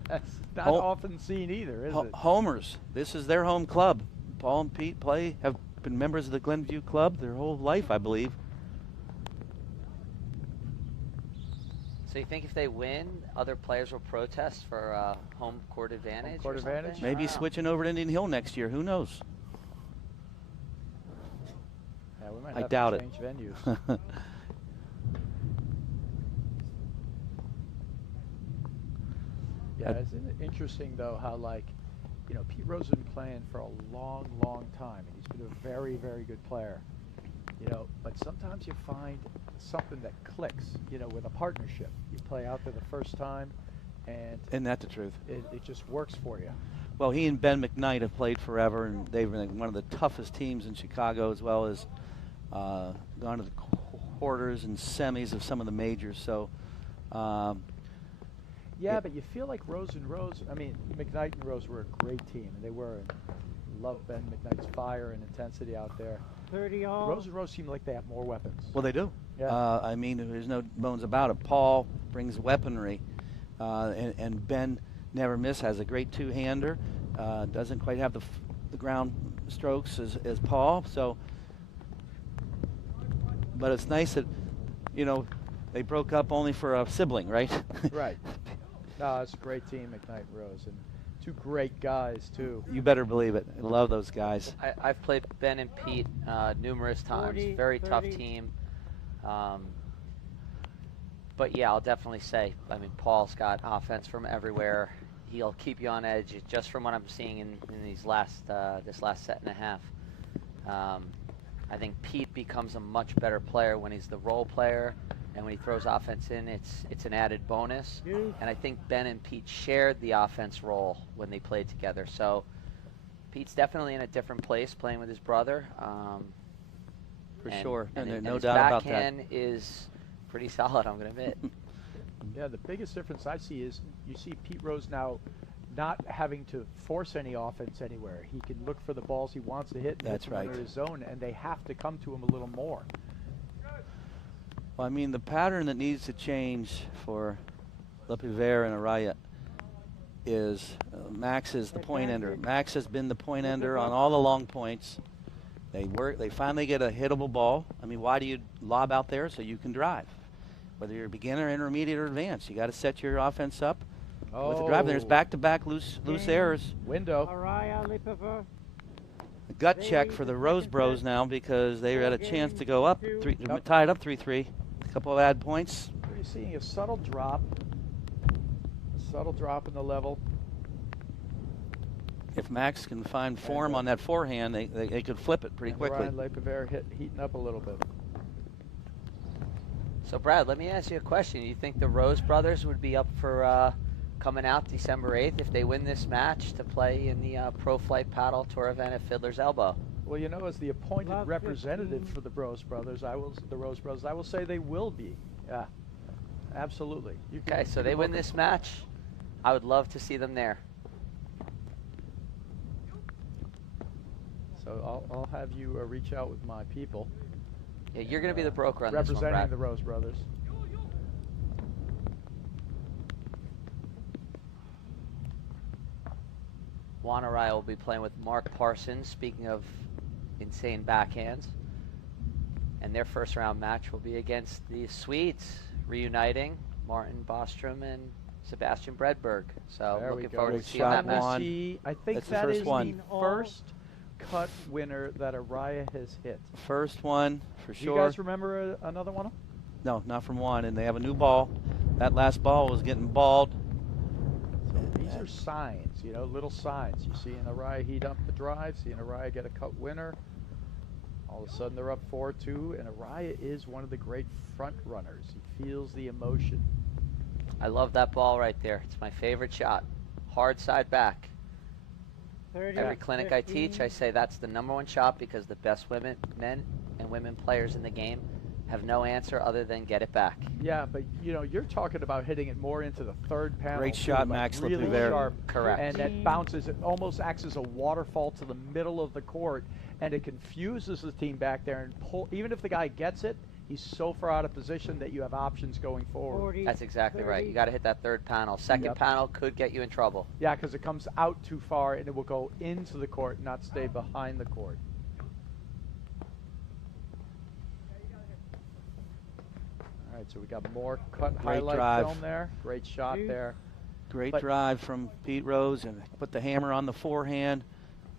That's not Ho- often seen either, is it? Homers. This is their home club. Paul and Pete have been members of the Glenview Club their whole life, I believe. So you think if they win, other players will protest for home court advantage? court or something? advantage? Maybe Wow. switching over to Indian Hill next year. Who knows? Yeah, we might I have doubt to it. change venues. Yeah, isn't it interesting though how, like, you know, Pete Rose has been playing for a long, long time, and he's been a very, very good player. You know, but sometimes you find something that clicks, you know, with a partnership. You play out there the first time, and Isn't that the truth? it just works for you. Well, he and Ben McKnight have played forever, and they've been one of the toughest teams in Chicago, as well as gone to the quarters and semis of some of the majors. So, Yeah, but you feel like Rose and Rose, I mean, McKnight and Rose were a great team, and they were. And love Ben McKnight's fire and intensity out there. 30 all. Rose and Rose seem like they have more weapons. well, they do. Yeah. I mean, there's no bones about it. Paul brings weaponry, and Ben never miss, has a great two-hander. Doesn't quite have the ground strokes as Paul. So, but it's nice that, you know, they broke up only for a sibling, right? Right. No, it's a great team, McKnight and Rose, and two great guys too. You better believe it. I love those guys. I've played Ben and Pete numerous times. 40, Very tough 30. team. But yeah, I'll definitely say, I mean, Paul's got offense from everywhere. He'll keep you on edge just from what I'm seeing in these this last set and a half. I think Pete becomes a much better player when he's the role player, and when he throws offense in, it's an added bonus. And I think Ben and Pete shared the offense role when they played together. So Pete's definitely in a different place playing with his brother. For sure, and there's no his doubt about that. backhand is pretty solid, I'm going to admit. Yeah, the biggest difference I see is you see Pete Rose now not having to force any offense anywhere. He can look for the balls he wants to hit and That's hit them right. under his zone, and they have to come to him a little more. Well, I mean, the pattern that needs to change for LePivert and Arraya is Max is the point ender. Max has been the point ender on all the long points. They finally get a hittable ball. I mean, why do you lob out there? So you can drive. Whether you're a beginner, intermediate, or advanced, you got to set your offense up with the drive. There's back-to-back loose errors. Window. Arraya, LePivert. A gut check for the Rose Bros now because they had a chance to go up, tied up 3-3. A couple of add points. You're seeing a subtle drop in the level. If Max can find form on that forehand, they could flip it pretty quickly. Ryan LePivert heating up a little bit. So Brad, let me ask you a question. You think the Rose brothers would be up for coming out December 8th if they win this match to play in the Pro Flight Paddle Tour event at Fiddler's Elbow? Well, you know, as the appointed Love representative 15. for the Rose Brothers, I will say they will be. Yeah, absolutely. Okay, so they win this match. I would love to see them there. So I'll have you reach out with my people. Yeah, you're going to be the broker on this one, representing Brad. the Rose Brothers. Juan Arraya will be playing with Mark Parsons, speaking of insane backhands. And their first round match will be against the Swedes, reuniting Martin Bostrom and Sebastian Bredberg. So There we looking go. forward Great to seeing shot, that match. Juan. I think That's the that first is one. the first cut winner that Arraya has hit. First one for Do you sure. guys remember another one? No, not from Juan. And they have a new ball. That last ball was getting balled. These are signs, you know, little signs. You see an Arraya heat up the drive, see an Arraya get a cut winner. All of a sudden they're up 4-2, and Arraya is one of the great front runners. He feels the emotion. I love that ball right there. It's my favorite shot. Hard side back. 30, Every clinic I 15. teach, I say that's the #1 shot because the best men and women players in the game have no answer other than get it back. Yeah, but you know, you're talking about hitting it more into the third panel. Great too, shot, like Max really LePivert. sharp. Correct. And that bounces, it almost acts as a waterfall to the middle of the court, and it confuses the team back there and pull. Even if the guy gets it, he's so far out of position that you have options going forward. 40, That's exactly right. 30. You got to hit that third panel. Second Yep. panel could get you in trouble. Yeah, because it comes out too far and it will go into the court, not stay behind the court. All right, so we got more cut Great highlight drive. film there. Great shot Two. there. Great But- drive from Pete Rose, and put the hammer on the forehand.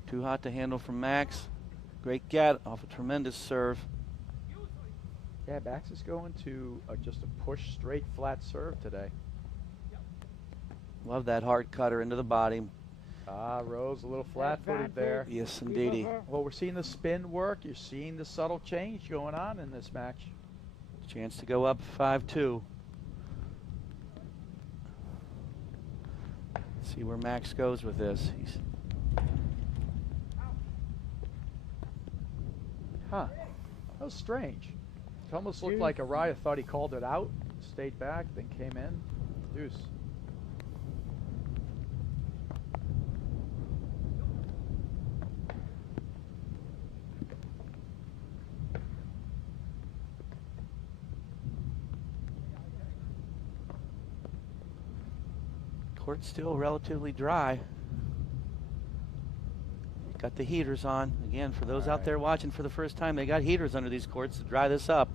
Too hot to handle from Max. Great get off a tremendous serve. Yeah, Max is going to just a push straight flat serve today. Love that hard cutter into the body. Ah, Rose a little flat-footed there. Yes, indeedy. Well, we're seeing the spin work. You're seeing the subtle change going on in this match. Chance to go up 5-2. See where Max goes with this. He's Huh. That was strange. It almost looked like Arraya thought he called it out, stayed back, then came in. Deuce. court's still relatively dry. Got the heaters on. Again, for those out there watching for the first time, they got heaters under these courts to dry this up.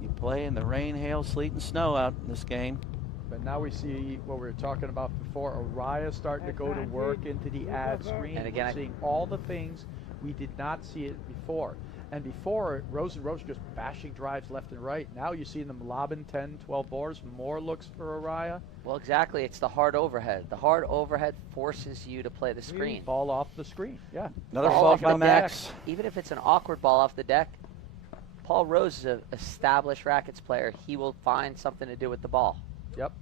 You play in the rain, hail, sleet, and snow out in this game. But now we see what we were talking about before. Arraya starting to go to work into the ad screen. And again, we're seeing all the things we did not see it before. And before, Rose and Rose just bashing drives left and right. Now you see them lobbing 10, 12 bars. More looks for Arraya. Well, exactly. It's the hard overhead. The hard overhead forces you to play the screen. Ball off the screen, yeah. Another Ball fault off by the Max. deck. Even if it's an awkward ball off the deck, Paul Rose is an established rackets player. He will find something to do with the ball. Yep.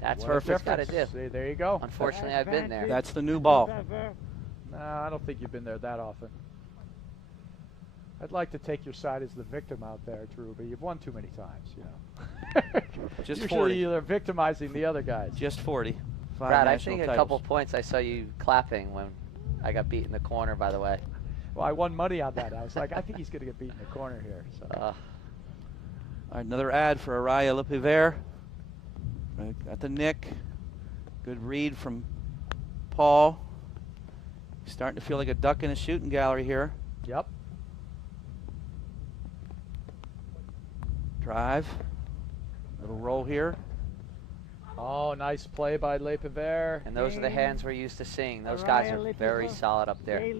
That's What a what he's got to difference. do. See, there you go. Unfortunately, I've been there. That's the new ball. Nah, I don't think you've been there that often. I'd like to take your side as the victim out there, Drew, but you've won too many times, you know. Just Usually 40. you're victimizing the other guys. Just 40. 5 Brad, I national think a titles. couple points I saw you clapping when I got beat in the corner, by the way. Well, I won money on that. I was like, I think he's going to get beat in the corner here. So. All right, another ad for Arraya LePivert. At the nick. Good read from Paul. He's starting to feel like a duck in a shooting gallery here. Yep. Drive. Little roll here. Oh, nice play by LePivert. And those are the hands we're used to seeing. Those guys are very solid up there.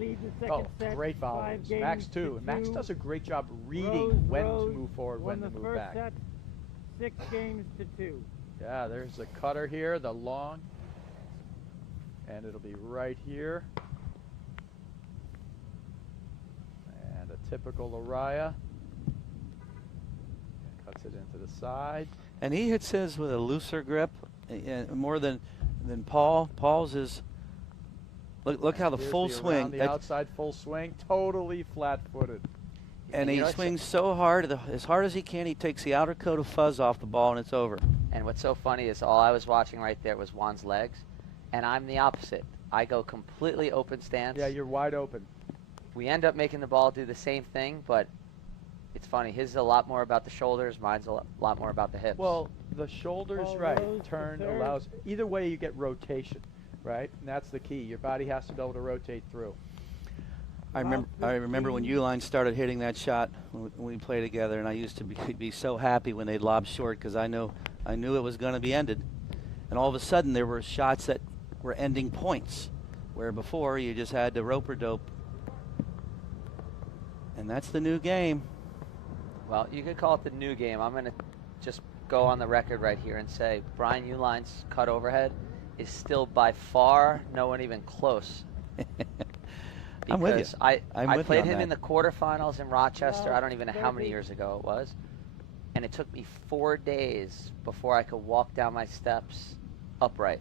Oh, great volleys. Max too. And Max does a great job reading when to move forward, when to move back. Set, 6 games to 2. Yeah, there's the cutter here, the long. And it'll be right here. And a typical Arraya. Cuts it into the side. And he hits his with a looser grip, more than Paul. Paul's is, look how the Here's full the swing. around the outside full swing, totally flat-footed. And he swings so hard, as hard as he can, he takes the outer coat of fuzz off the ball and it's over. And what's so funny is all I was watching right there was Juan's legs, and I'm the opposite. I go completely open stance. Yeah, you're wide open. We end up making the ball do the same thing, but it's funny. His is a lot more about the shoulders. Mine's a lot more about the hips. Well, the shoulders, Ball right, rose to turn third. allows, either way you get rotation, right? And that's the key. Your body has to be able to rotate through. I remember when Uline started hitting that shot when we played together, and I used to be so happy when they'd lob short because I knew it was going to be ended. And all of a sudden there were shots that were ending points, where before you just had to rope or dope. And that's the new game. Well, you could call it the new game. I'm going to just go on the record right here and say Brian Uline's cut overhead is still by far no one even close. I'm with you. Because I with you played on him that. in the quarterfinals in Rochester. I don't even know how many years ago it was. And it took me 4 days before I could walk down my steps upright.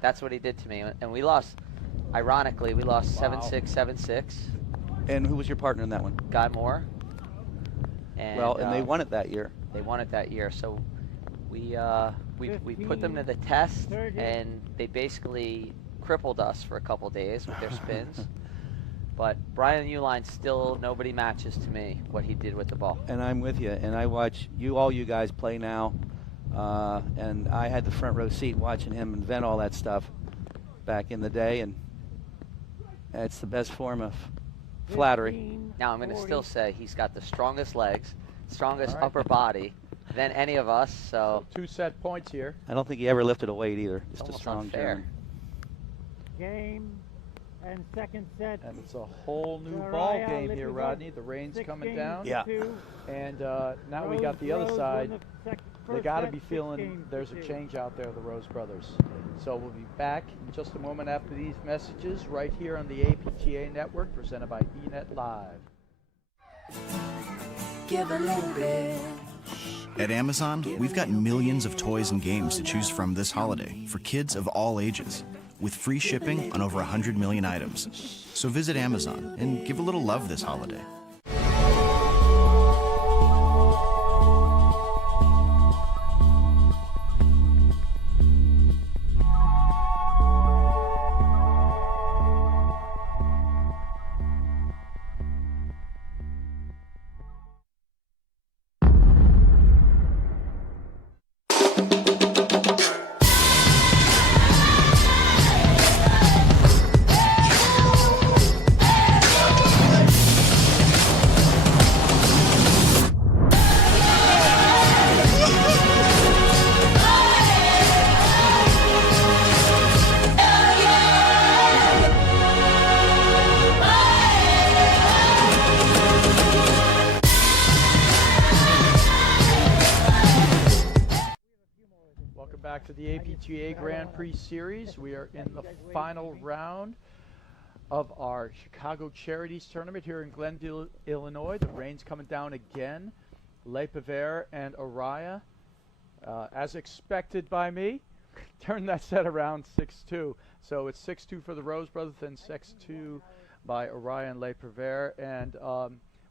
That's what he did to me. And we lost, ironically, we lost 7-6, 7-6. And who was your partner in that one? Guy Moore. And, Well, and they won it that year. They won it that year. So We put them to the test, 30. and they basically crippled us for a couple days with their spins. But Brian Uline still nobody matches to me what he did with the ball. And I'm with you. And I watch all you guys play now. And I had the front row seat watching him invent all that stuff back in the day. And it's the best form of flattery. Now I'm going to still say he's got the strongest legs, strongest All right. upper body than any of us. So 2 set points here. I don't think he ever lifted a weight either. Just a almost strong unfair. German. Game and second set. And it's a whole new Arraya, ball game here, LePivert, Rodney. The rain's coming 16 down. Yeah. to 2. And now we got the other Rose side. won the They first got to set, be feeling 16 there's a to 2. change out there, the Rose brothers. So we'll be back in just a moment after these messages right here on the APTA Network, presented by eNet Live. Give a little bit. At Amazon, we've got millions of toys and games to choose from this holiday for kids of all ages, with free shipping on over 100 million items. So visit Amazon and give a little love this holiday. Welcome back to the APTA Grand Prix Series. We are in the final round of our Chicago Charities tournament here in Glenville, Illinois. The rain's coming down again. LePivert and Arraya, as expected by me, turned that set around 6-2. So it's 6-2 for the Rose brothers, then 6-2 by Arraya and LePivert. And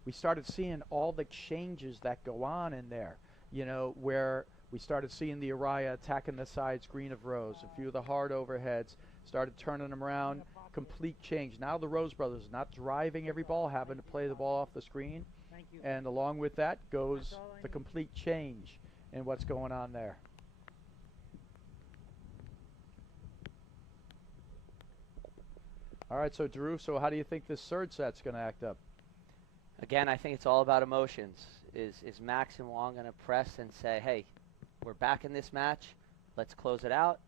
we started seeing all the changes that go on in there, you know, where we started seeing the Arraya attacking the sides green of Rose. A few of the hard overheads, started turning them around. Complete change. Now the Rose brothers not driving every ball, having to play the ball off the screen. And along with that goes the complete change in what's going on there. All right, so Drew, so how do you think this third set's going to act up? Again, I think it's all about emotions. Is Max and Wong going to press and say, hey, we're back in this match, let's close it out?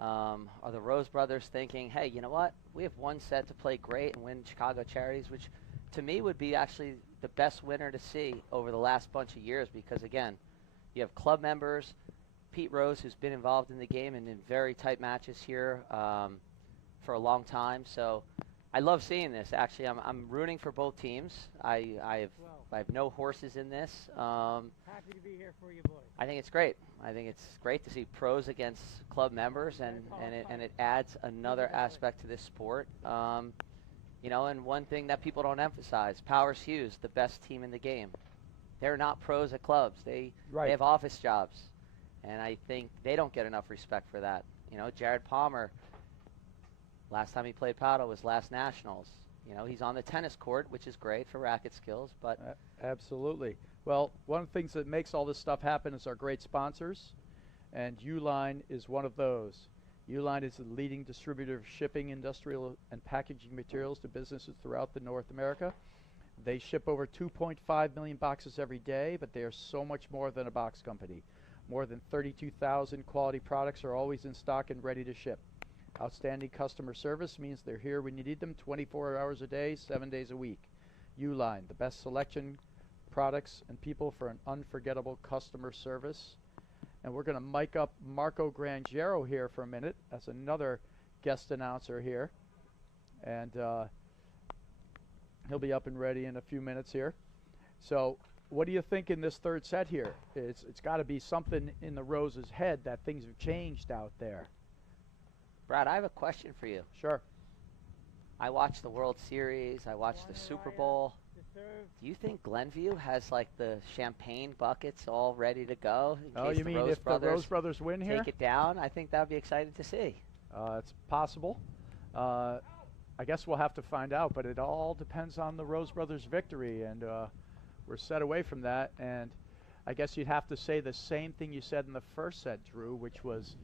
Are the Rose brothers thinking, hey, you know what, we have one set to play great and win Chicago Charities, which to me would be actually the best winner to see over the last bunch of years, because again, you have club members, Pete Rose, who's been involved in the game and in very tight matches here for a long time. So I love seeing this. Actually, I'm rooting for both teams. I have no horses in this. Happy to be here for you, boys. I think it's great. I think it's great to see pros against club members, and it adds another aspect to this sport. You know, and one thing that people don't emphasize, Powers Hughes, the best team in the game. They're not pros at clubs. They have office jobs, and I think they don't get enough respect for that. You know, Jared Palmer, last time he played paddle was last Nationals. You know, he's on the tennis court, which is great for racket skills, but Absolutely. Well, one of the things that makes all this stuff happen is our great sponsors, and Uline is one of those. Uline is the leading distributor of shipping, industrial, and packaging materials to businesses throughout the North America. They ship over 2.5 million boxes every day, but they are so much more than a box company. More than 32,000 quality products are always in stock and ready to ship. Outstanding customer service means they're here when you need them 24 hours a day, 7 days a week. Uline, the best selection, products, and people for an unforgettable customer service. And we're going to mic up Marco Grangiero here for a minute as another guest announcer here. And he'll be up and ready in a few minutes here. So what do you think in this third set here? It's got to be something in the Rose's head that things have changed out there. Brad, I have a question for you. Sure. I watched the World Series. I watched the Super Bowl. Do you think Glenview has like the champagne buckets all ready to go in Oh, case you the mean Rose if Brothers the Rose Brothers win here? take it down? I think that would be exciting to see. It's possible. I guess we'll have to find out, but it all depends on the Rose Brothers' victory, and we're set away from that. And I guess you'd have to say the same thing you said in the first set, Drew, which was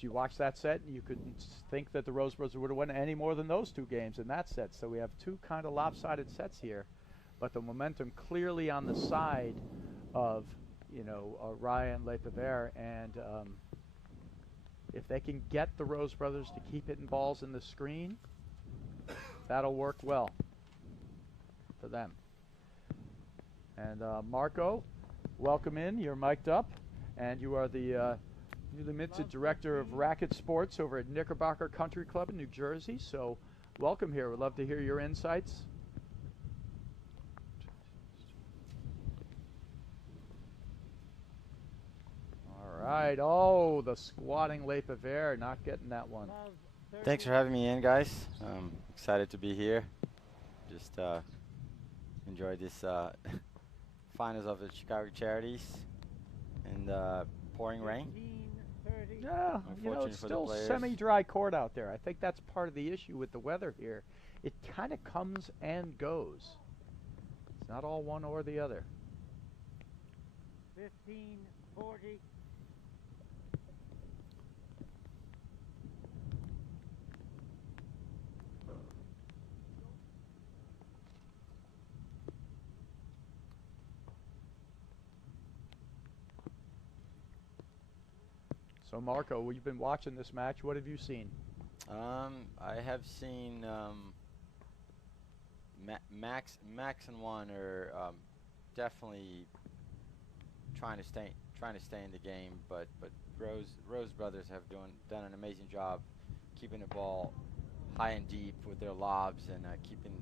you watched that set and you couldn't think that the Rose Brothers would have won any more than those 2 games in that set. So we have 2 kind of lopsided sets here, but the momentum clearly on the side of, you know, Arraya and LePivert, and if they can get the Rose Brothers to keep hitting balls in the screen, that'll work well for them. And Marco, welcome in. You're mic'd up, and you are the newly minted director of racket sports over at Knickerbocker Country Club in New Jersey. So welcome here. We'd love to hear your insights. All right. Oh, the squatting LePivert, not getting that one. Thanks for having me in, guys. Excited to be here. Just enjoyed this finals of the Chicago Charities and pouring rain. Yeah, you know, it's still semi-dry court out there. I think that's part of the issue with the weather here. It kind of comes and goes. It's not all one or the other. 15-40. So Marco, well, you've been watching this match. What have you seen? I have seen Max and Juan are definitely trying to stay in the game, but Rose Brothers have done an amazing job keeping the ball high and deep with their lobs and keeping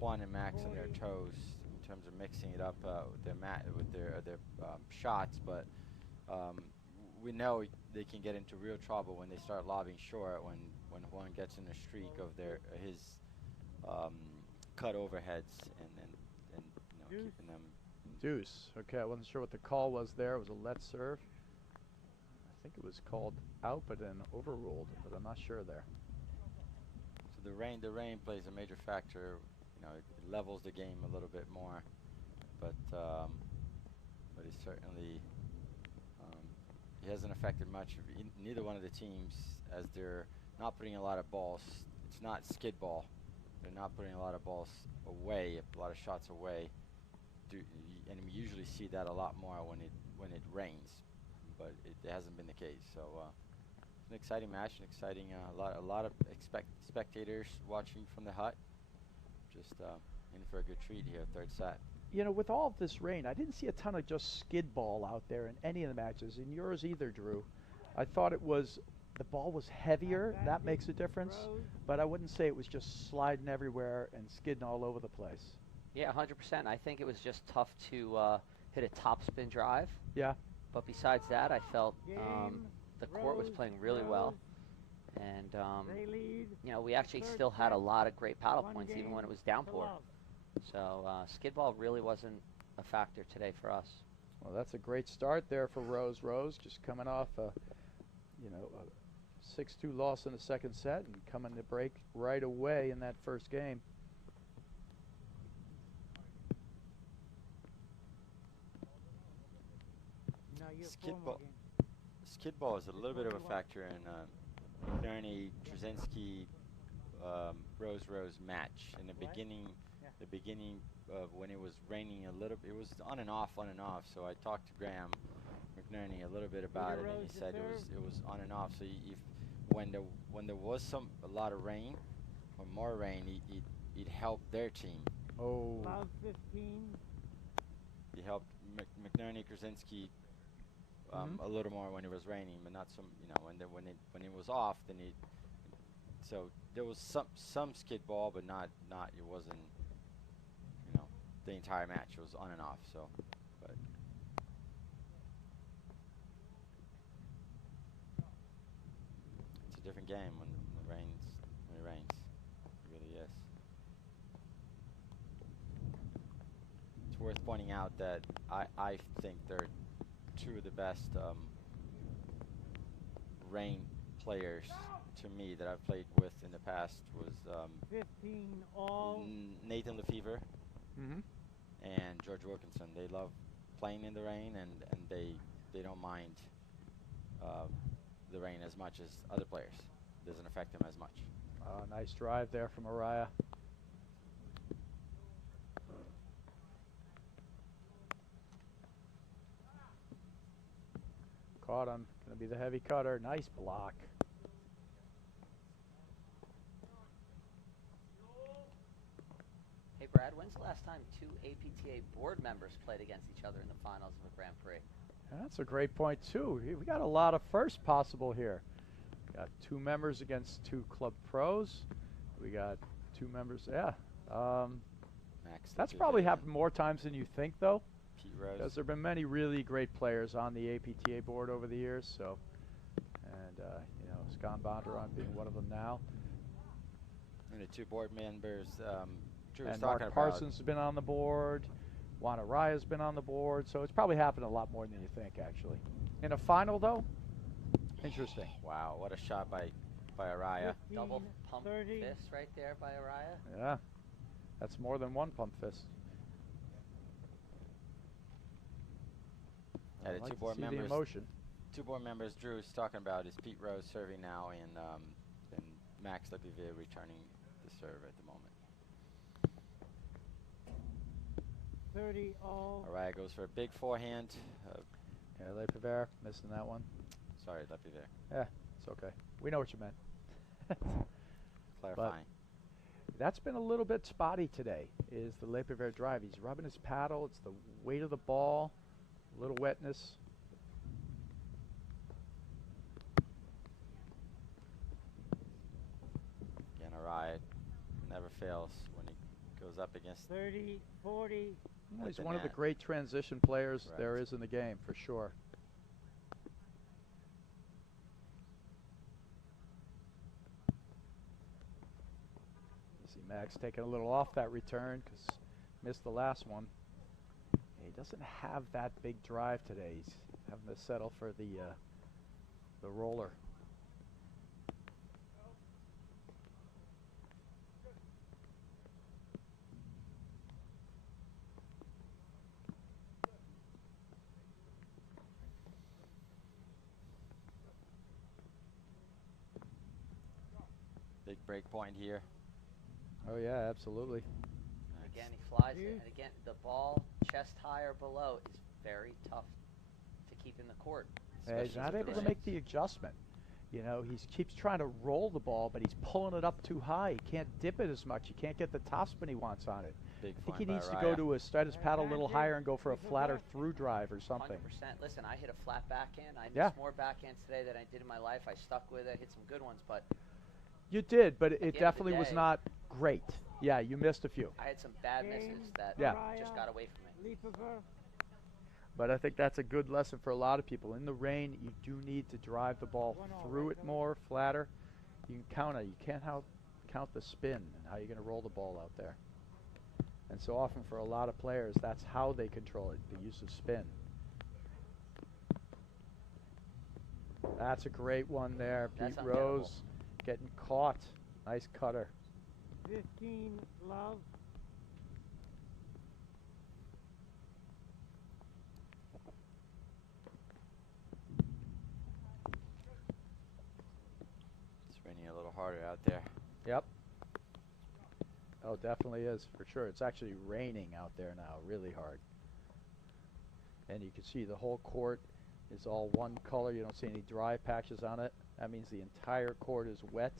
Juan and Max on their toes in terms of mixing it up with their shots, but. We know they can get into real trouble when they start lobbing short. When Juan gets in a streak of his cut overheads and you know, keeping them. Deuce. Okay, I wasn't sure what the call was there. It was a let serve. I think it was called out, but then overruled. But I'm not sure there. So the rain plays a major factor. You know, it levels the game a little bit more, but it certainly. It hasn't affected much of neither one of the teams, as they're not putting a lot of balls. It's not skid ball. They're not putting a lot of balls away, a lot of shots away. And we usually see that a lot more when it rains, but it hasn't been the case. So it's an exciting match, a lot of spectators watching from the hut. Just in for a good treat here, third set. You know, with all of this rain, I didn't see a ton of just skid ball out there in any of the matches. In yours either, Drew. I thought the ball was heavier. That makes a difference. But I wouldn't say it was just sliding everywhere and skidding all over the place. Yeah, 100%. I think it was just tough to hit a topspin drive. Yeah. But besides that, I felt the court was playing really well. And, you know, we actually still had a lot of great paddle points even when it was downpour. So skid ball really wasn't a factor today for us. Well, that's a great start there for Rose. Rose just coming off a 6-2 loss in the second set and coming to break right away in that first game. Skid ball is a little bit of a factor in McNerney, Trzynski, Rose match in the beginning. The beginning of when it was raining a little bit, it was on and off. So I talked to Graham McNerney a little bit about it, and he said it was on and off. So when there was a lot of rain or more rain, it helped their team. Oh. Love 15. He helped McNerney, Krasinski a little more when it was raining, but not some. You know, when it was off, then it. So there was some skid ball, but not it wasn't. The entire match was on and off, so, but it's a different game when it rains. It really is. worth pointing out that I think they're two of the best rain players to me that I've played with in the past was 15 all. Nathan LePivert Mm-hmm. and George Wilkinson. They love playing in the rain, and they don't mind the rain as much as other players. Doesn't affect them as much. Nice drive there from Arraya. Caught him. Going to be the heavy cutter. Nice block. Hey Brad, when's the last time two APTA board members played against each other in the finals of a Grand Prix? That's a great point too. We got a lot of firsts possible here. We got 2 members against 2 club pros. We got 2 members. Yeah. Max, That's probably happened more times than you think, though. Pete Rose. Because there have been many really great players on the APTA board over the years. So, and you know, Scott Bondurant being one of them now. And the 2 board members, Drew was And talking Mark about. Parsons has been on the board. Juan Arraya's been on the board. So it's probably happened a lot more than you think, actually. In a final, though, interesting. Wow, what a shot by Arraya. 15, Double pump 30. fist right there by Arraya. Yeah. That's more than 1 pump fist. Yeah, I'd the like 2 to board see members. the emotion. 2 board members Drew was talking about is Pete Rose serving now, and Max LePivert returning the serve at the moment. 30 all. Arraya goes for a big forehand. Yeah, LePivert missing that one. Sorry, LePivert. Yeah, it's okay. We know what you meant. Clarifying. That's been a little bit spotty today, is the LePivert drive. He's rubbing his paddle. It's the weight of the ball, a little wetness. Again, Arraya never fails when he goes up against 30, 40. Well, at he's the one of the net. great transition players Correct. there is in the game, for sure. You see Max taking a little off that return because missed the last one. He doesn't have that big drive today. He's having to settle for the roller. big break point here. Oh yeah, absolutely. Again, he flies it, Dude. and again, the ball chest high or below is very tough to keep in the court. Yeah, he's especially not with able to the make the adjustment. You know, he keeps trying to roll the ball, but he's pulling it up too high. He can't dip it as much. He can't get the topspin he wants on it. Big I think he point by needs to go Arraya. to a start his paddle a little Advantage, higher and go for a people flatter back. through drive or something. 100%. Listen, I hit a flat backhand. I Yeah. missed more backhands today than I did in my life. I stuck with it, hit some good ones, but You did, but the end it of the definitely was day- not great. Yeah, you missed a few. I had some bad Game, misses that Yeah. just got away from me. LePivert. But I think that's a good lesson for a lot of people. In the rain, you do need to drive the ball 1-0, through right, it more, flatter. You can count it. You can't count the spin and how you're going to roll the ball out there. And so often for a lot of players, that's how they control it, the use of spin. That's a great one there. That's Pete ungettable. Rose getting caught. Nice cutter. 15 love. It's raining a little harder out there. Yep. Oh, definitely is, for sure. It's actually raining out there now, really hard. And you can see the whole court is all one color. You don't see any dry patches on it. That means the entire court is wet.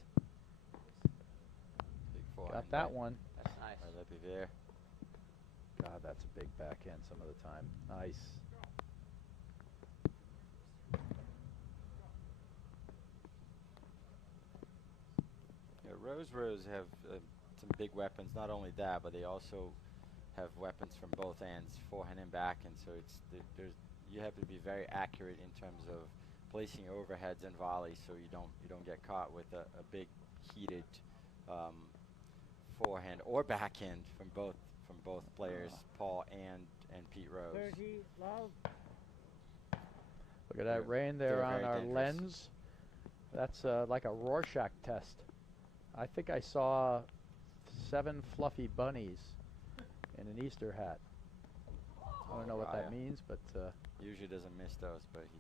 Big forehand Got that by- one. That's nice. by LePivert. God, that's a big backhand some of the time. Nice. Yeah, Rose have some big weapons. Not only that, but they also have weapons from both ends, forehand and backhand. So it's you have to be very accurate in terms of placing your overheads and volleys, so you don't get caught with a big heated forehand or backhand from both players, Paul and Pete Rose. 30, love. Look at that rain there they're on very our dangerous. lens. That's like a Rorschach test. I think I saw 7 fluffy bunnies in an Easter hat. I don't know what that Arraya means, but usually doesn't miss those, but he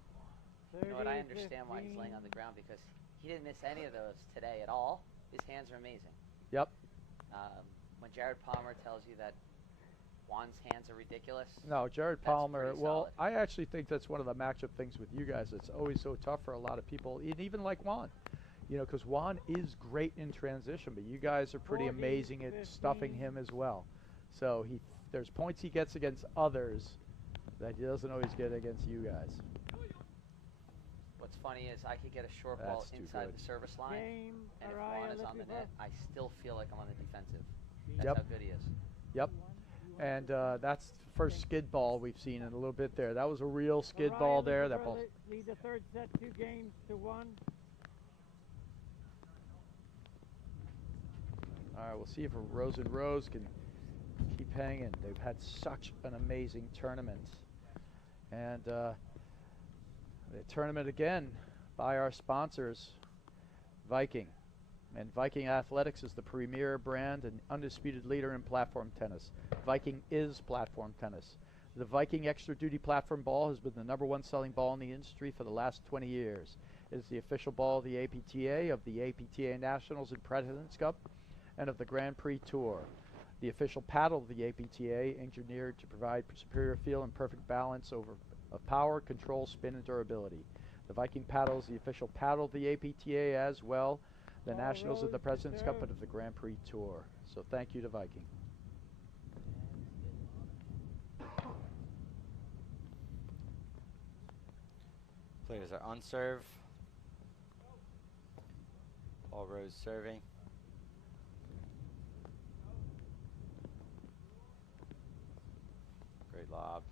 30, You know what? I understand why he's 15. laying on the ground, because he didn't miss any of those today at all. His hands are amazing. yep. When Jared Palmer tells you that Juan's hands are ridiculous, No, Jared That's Palmer. pretty Well, solid. I actually think that's one of the matchup things with you guys. It's always so tough for a lot of people, and even like Juan. You know, because Juan is great in transition, but you guys are pretty 40, amazing at stuffing 15. him as well. So there's points he gets against others that he doesn't always get against you guys. what's funny is I could get a short ball That's too inside good. the service line, Game, and if Arraya, Juan is on the LePivert. net, I still feel like I'm on the defensive. That's Yep. how good he is. Yep. And that's the first skid ball we've seen in a little bit there. That was a real skid Arraya, ball there. That LePivert ball. lead the third set 2 games to 1. All right, we'll see if Rose and Rose can keep hanging. They've had such an amazing tournament. And the tournament again by our sponsors, Viking. And Viking Athletics is the premier brand and undisputed leader in platform tennis. Viking is platform tennis. The Viking Extra Duty Platform Ball has been the #1 selling ball in the industry for the last 20 years. It is the official ball of the APTA, of the APTA Nationals and President's Cup, and of the Grand Prix Tour. The official paddle of the APTA, engineered to provide superior feel and perfect balance of power, control, spin, and durability. The Viking paddle is the official paddle of the APTA as well, the Ball Nationals of the Rose, President's Cup, serve. and of the Grand Prix Tour. So thank you to Viking. Players are on serve. All Rose serving. Great lob.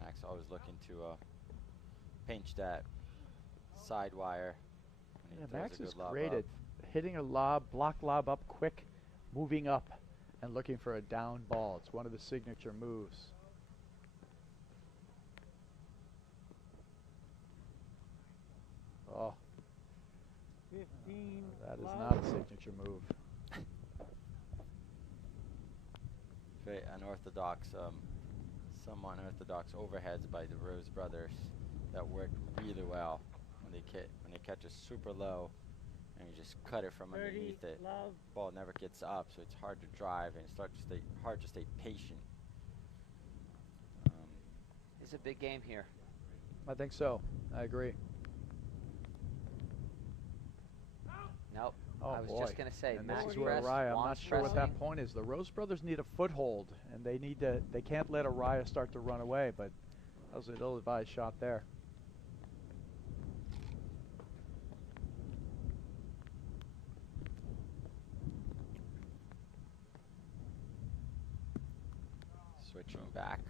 Max always looking to pinch that side wire. When he Yeah, throws Max a is good lob great up. at hitting a lob, block lob up quick, moving up, and looking for a down ball. It's one of the signature moves. Oh, 15, that is love. not a signature move. Very unorthodox, somewhat unorthodox overheads by the Rose brothers that work really well when they catch it super low and you just cut it from 30, underneath it. love. Ball never gets up, so it's hard to drive and hard to stay patient. It's a big game here. I think so. I agree. Nope. Oh I was boy. just going to say, And Max this is where press, Arraya, I'm not Juan's sure what pressing. that point is. The Rose brothers need a foothold, and they can't let Arraya start to run away, but that was an ill-advised shot there. Switching back.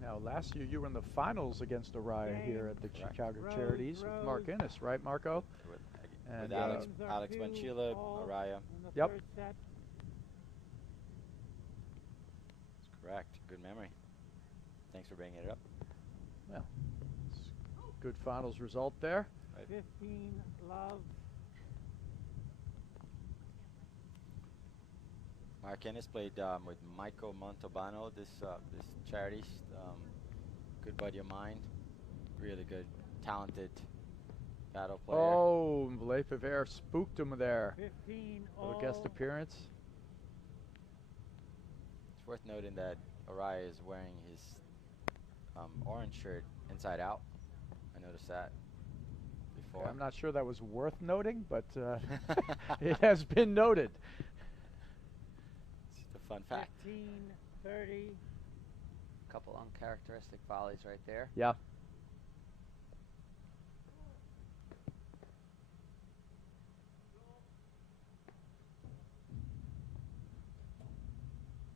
Now, last year you were in the finals against Arraya here at the Correct. Chicago Rose, Charities with Mark Rose. Innes, right, Marco? With, And, with Alex, Games are Alex 2 Banchila, all Arraya. in the Yep. third set. That's correct. Good memory. Thanks for bringing it up. Well, good finals result there. 15, love. Mark Ennis played with Michael Montalbano, this Charities, good buddy of mine, really good, talented paddle player. Oh, LePivert spooked him there. 15, Little guest all. appearance. It's worth noting that Arraya is wearing his orange shirt inside out. I noticed that before. I'm not sure that was worth noting, but it has been noted. It's a fun fact. 15, 30. Couple uncharacteristic volleys right there. Yeah.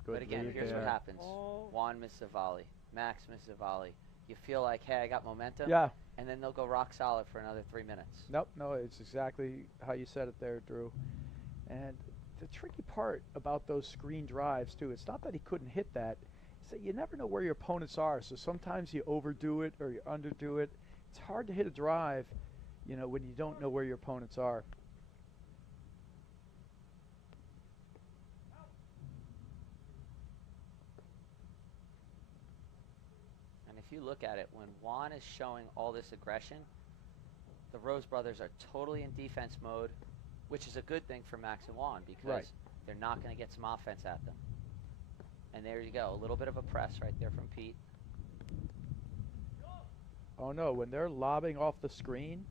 Good But again, lead here's what there. happens. All. Juan misses a volley. Max misses a volley. You feel like, hey, I got momentum. Yeah. And then they'll go rock solid for another 3 minutes. Nope. No, it's exactly how you said it there, Drew. And the tricky part about those screen drives too, it's not that he couldn't hit that, it's that you never know where your opponents are. So sometimes you overdo it or you underdo it. It's hard to hit a drive, you know, when you don't know where your opponents are. And if you look at it, when Juan is showing all this aggression, the Rose brothers are totally in defense mode, which is a good thing for Max and Juan because they're not going to get some offense at them. And there you go, a little bit of a press right there from Pete. Oh no, when they're lobbing off the screen,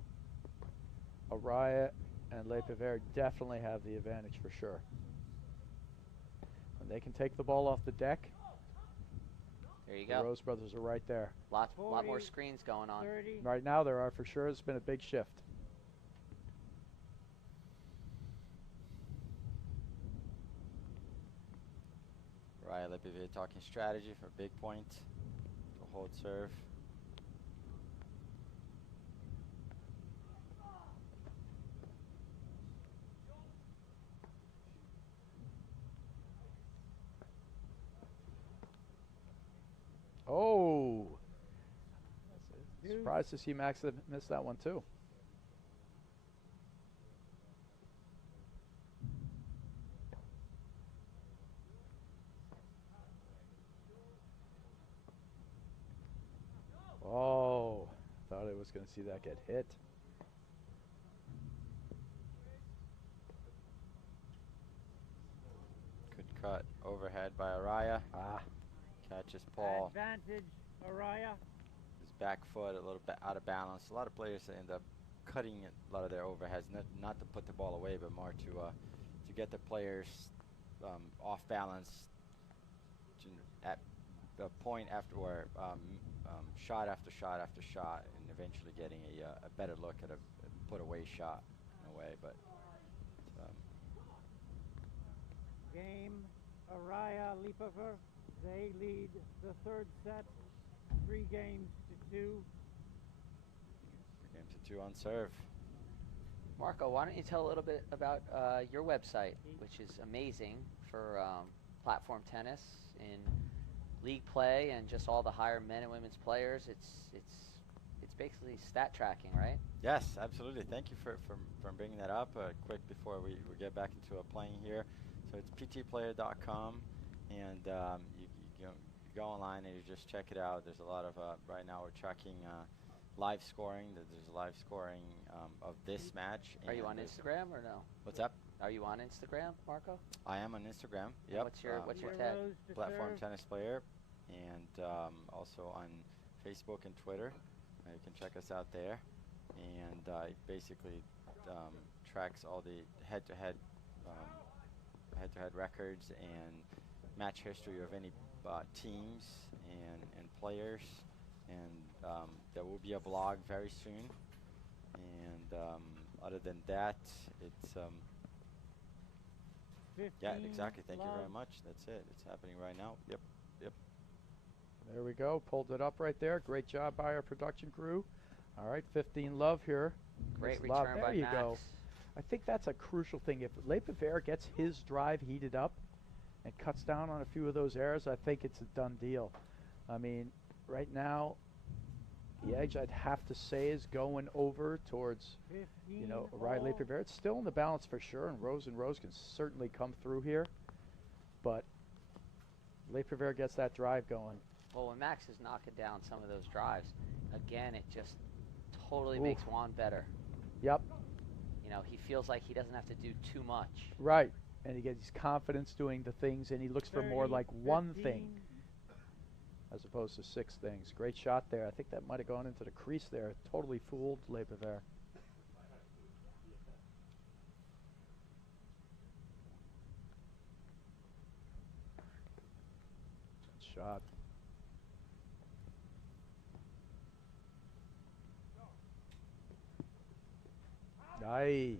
Arraya and LePivert definitely have the advantage for sure. When they can take the ball off the deck, there you the go. Rose brothers are right there. Lot more screens going on. 30. Right now there are for sure. It's been a big shift. Arraya LePivert talking strategy for big point. To hold serve. Oh! Surprised to see Max miss that one too. Oh, thought I was going to see that get hit. Good cut overhead by Arraya. Ah. Catches Paul. Advantage, Arraya. His back foot a little bit out of balance. A lot of players end up cutting a lot of their overheads, not to put the ball away, but more to get the players off balance at the point after where shot after shot after shot, and eventually getting a better look at a put away shot in a way. But Game, Arraya, LePivert. They lead the third set, 3 games to 2. 3 games to 2 on serve. Marco, why don't you tell a little bit about your website, which is amazing for platform tennis in league play and just all the higher men and women's players. It's basically stat tracking, right? Yes, absolutely. Thank you for bringing that up quick before we get back into playing here. So it's ptplayer.com, and you go online and you just check it out. There's a lot of right now we're tracking live scoring. There's live scoring of this match. Are you on Instagram or no? What's up? Are you on Instagram, Marco? I am on Instagram. Yep. What's your tag? Platform tennis player, and also on Facebook and Twitter. You can check us out there, and it basically tracks all the head-to-head records and match history of any teams and players, and there will be a blog very soon. And other than that, it's yeah, exactly. Thank you very much. That's it. It's happening right now. Yep. There we go. Pulled it up right there. Great job by our production crew. All right, 15 love here. Great Miss Love. return There by you Max. go. I think that's a crucial thing. If LePivert gets his drive heated up and cuts down on a few of those errors, I think it's a done deal. I mean, right now, the edge I'd have to say is going over towards, you know, Arraya LePivert. It's still in the balance for sure, and Rose can certainly come through here. But LePivert gets that drive going. Well, when Max is knocking down some of those drives, again, it just totally makes Juan better. Yep. You know, he feels like he doesn't have to do too much. Right. And he gets confidence doing the things, and he looks for more like one thing as opposed to 6 things. Great shot there. I think that might have gone into the crease there. Totally fooled LePivert. Good shot. Aye.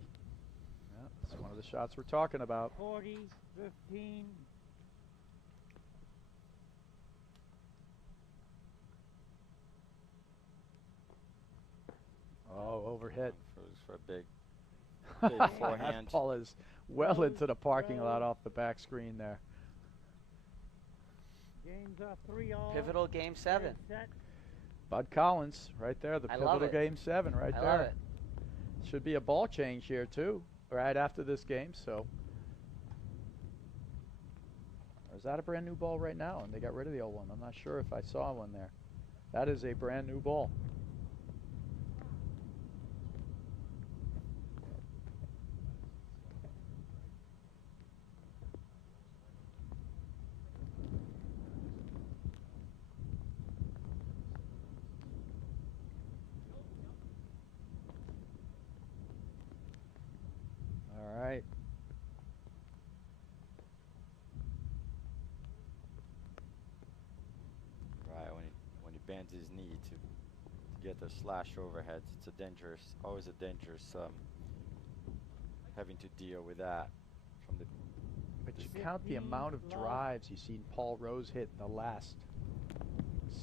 Yeah, that's one of the shots we're talking about. 40-15. Oh, overhit. For a big Big That forehand. ball is well into the parking lot off the back screen there. Games are 3-all. Pivotal game 7. Set. Bud Collins, right there, the I love pivotal it. game 7 right I there. love it. Should be a ball change here too, right after this game. So, or is that a brand new ball right now? And they got rid of the old one. I'm not sure if I saw one there. That is a brand new ball. All right. Right, when he bends his knee to get the slash overheads, it's a dangerous, always a dangerous having to deal with that from the. But you count the amount of drives you've seen Paul Rose hit in the last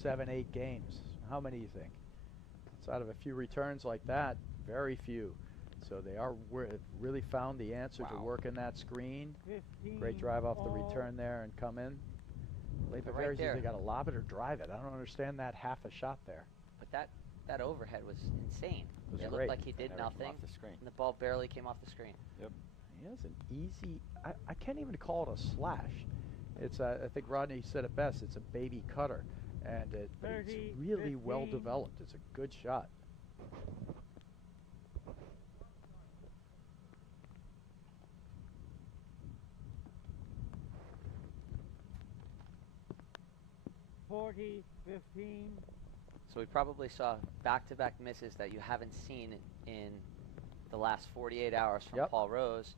7, 8 games. How many do you think? Outside of a few returns like that, very few. So they are really found the answer to working that screen. 15 Great drive off the all. return there and come in. LePivert Right says there. they got to lob it or drive it. I don't understand that half a shot there. But that overhead was insane. It was It great. looked like he did Never came nothing, off the screen. and the ball barely came off the screen. He has an easy, I can't even call it a slash. It's I think Rodney said it best, it's a baby cutter. And it's 30, really well 15. developed. It's a good shot. Forty, 15. So we probably saw back-to-back misses that you haven't seen in the last 48 hours from Yep. Paul Rose.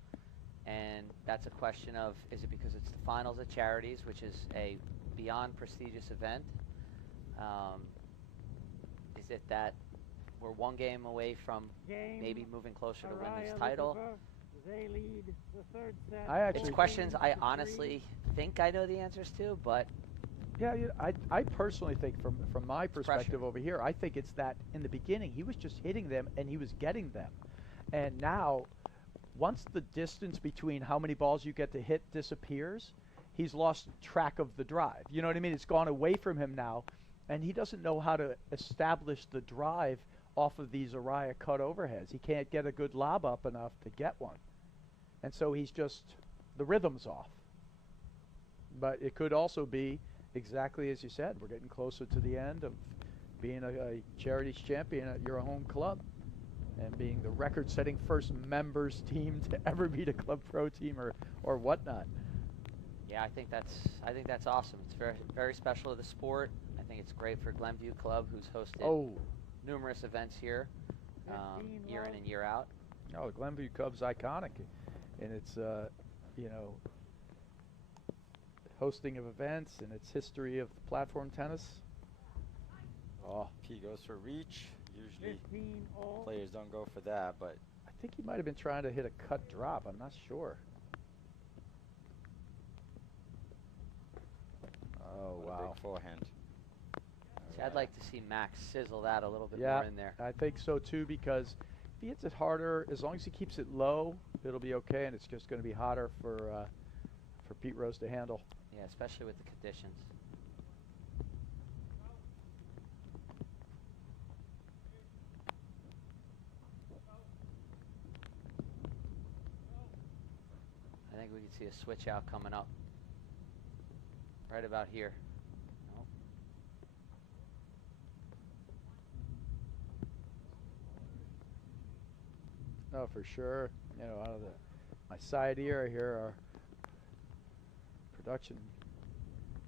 And that's a question of, is it because it's the finals at Charities, which is a beyond prestigious event? Is it that we're one game away from Game. maybe moving closer to win this Arraya, title? LePivert, they lead the third set. I actually- It's 14 questions I to honestly think I know the answers to, but Yeah, I personally think from my pressure. perspective over here, I think it's that in the beginning he was just hitting them and he was getting them. And now, once the distance between how many balls you get to hit disappears, he's lost track of the drive. You know what I mean? It's gone away from him now, and he doesn't know how to establish the drive off of these Arraya cut overheads. He can't get a good lob up enough to get one. And so he's just, the rhythm's off. But it could also be exactly as you said, we're getting closer to the end of being a Charities champion at your home club and being the record-setting first members team to ever beat a club pro team or whatnot. yeah, I think that's awesome. It's very, very special to the sport. I think it's great for Glenview Club, who's hosted numerous events here, 15 year in love. and year out. Oh, Glenview Cub's iconic, and it's you know, hosting of events and its history of platform tennis. Oh, P goes for reach. Usually 15 all. players don't go for that, but I think he might have been trying to hit a cut drop. I'm not sure. Oh, what a wow. big forehand. See, I'd like to see Max sizzle that a little bit Yeah, more in there. I think so too, because if he hits it harder, as long as he keeps it low, it'll be okay, and it's just going to be hotter for Pete Rose to handle. Yeah, especially with the conditions. I think we could see a switch out coming up. Right about here. Nope. No, for sure. You know, out of my side ear here, our production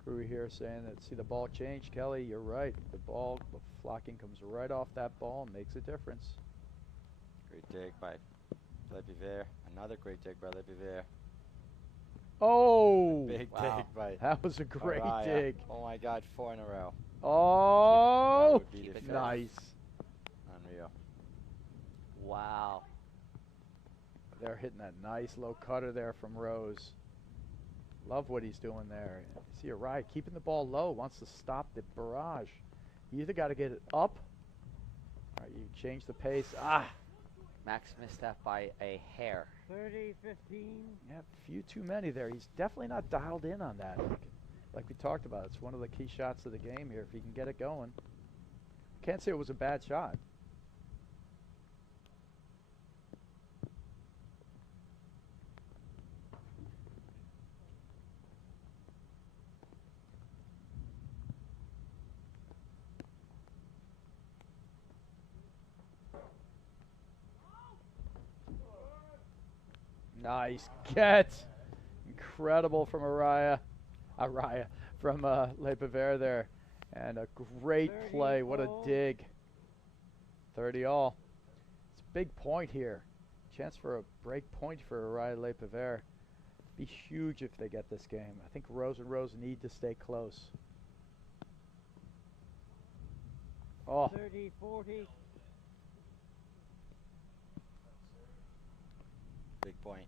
crew here saying that, see the ball change. Kelly, you're right. The flocking comes right off that ball and makes a difference. Great dig by LePivert. Another great dig by LePivert. Oh, Big Wow. dig by that was a great Arraya. dig. Oh my God, 4 in a row. Oh, That would be Keep the it fifth. nice. Unreal. Wow. They're hitting that nice low cutter there from Rose. Love what he's doing there. See Arraya keeping the ball low, wants to stop the barrage. You either got to get it up, or you change the pace. Max missed that by a hair. 30-15. Yeah, a few too many there. He's definitely not dialed in on that. Like we talked about, it's one of the key shots of the game here. If he can get it going, can't say it was a bad shot. Nice catch. Incredible from Arraya from LePivert there. And a great play. What a dig. 30 all. It's a big point here. Chance for a break point for Arraya LePivert. Be huge if they get this game. I think Rose and Rose need to stay close. Oh. 30-40. Big point.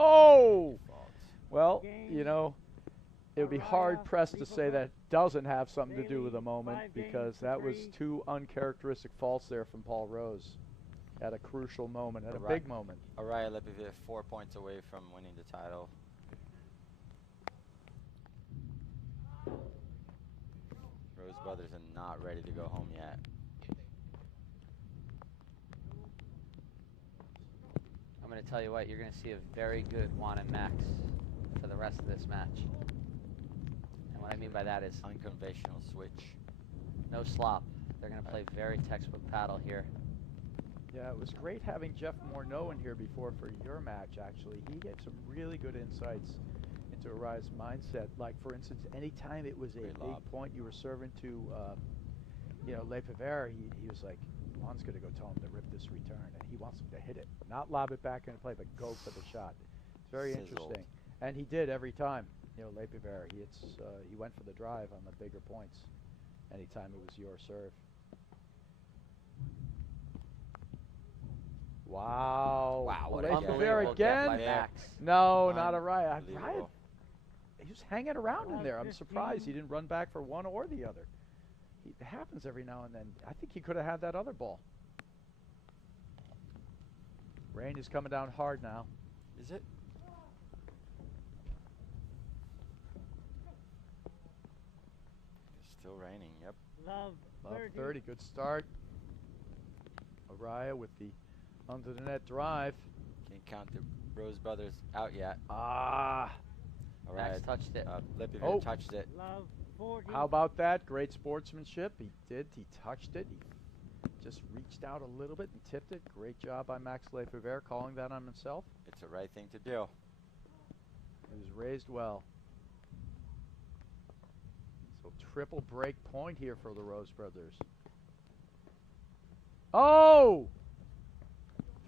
Oh! Fault. Well, you know, it would be hard pressed to say that doesn't have something to do with the moment, because that was two uncharacteristic faults there from Paul Rose at a crucial moment, at a big moment. Arraya LePivert 4 points away from winning the title. Rose brothers are not ready to go home yet. I'm going to tell you what, you're going to see a very good Juan and Max for the rest of this match. And what I mean by that is Unconventional switch. no slop. They're going to play very textbook paddle here. Yeah, it was great having Jeff Morneau in here before for your match, actually. He gave some really good insights into Araya's mindset. Like, for instance, anytime it was a Great big lob. point you were serving to, you know, LePivert, he was like, Juan's going to go tell him to rip this return, and he wants him to hit it. Not lob it back into play, but go for the shot. It's very Sizzled. interesting. And he did every time. You know, LePivert, he went for the drive on the bigger points anytime it was your serve. Wow. Wow, what a LePivert unbelievable get by again? Max. No, not Arraya. Arraya, Unbelievable. he was hanging around in there. I'm 15. surprised he didn't run back for one or the other. It happens every now and then. I think he could have had that other ball. Rain is coming down hard now. Is it? It's still raining, yep. Love, Love 30. 30, good start. Arraya with the under the net drive. Can't count the Rose brothers out yet. Ah, Max Arraya, touched it. LePivert Oh. touched it. Love, 40. how about that? Great sportsmanship. He did. He touched it. He just reached out a little bit and tipped it. Great job by Max LePivert calling that on himself. It's the right thing to do. It was raised well. So triple break point here for the Rose brothers. Oh!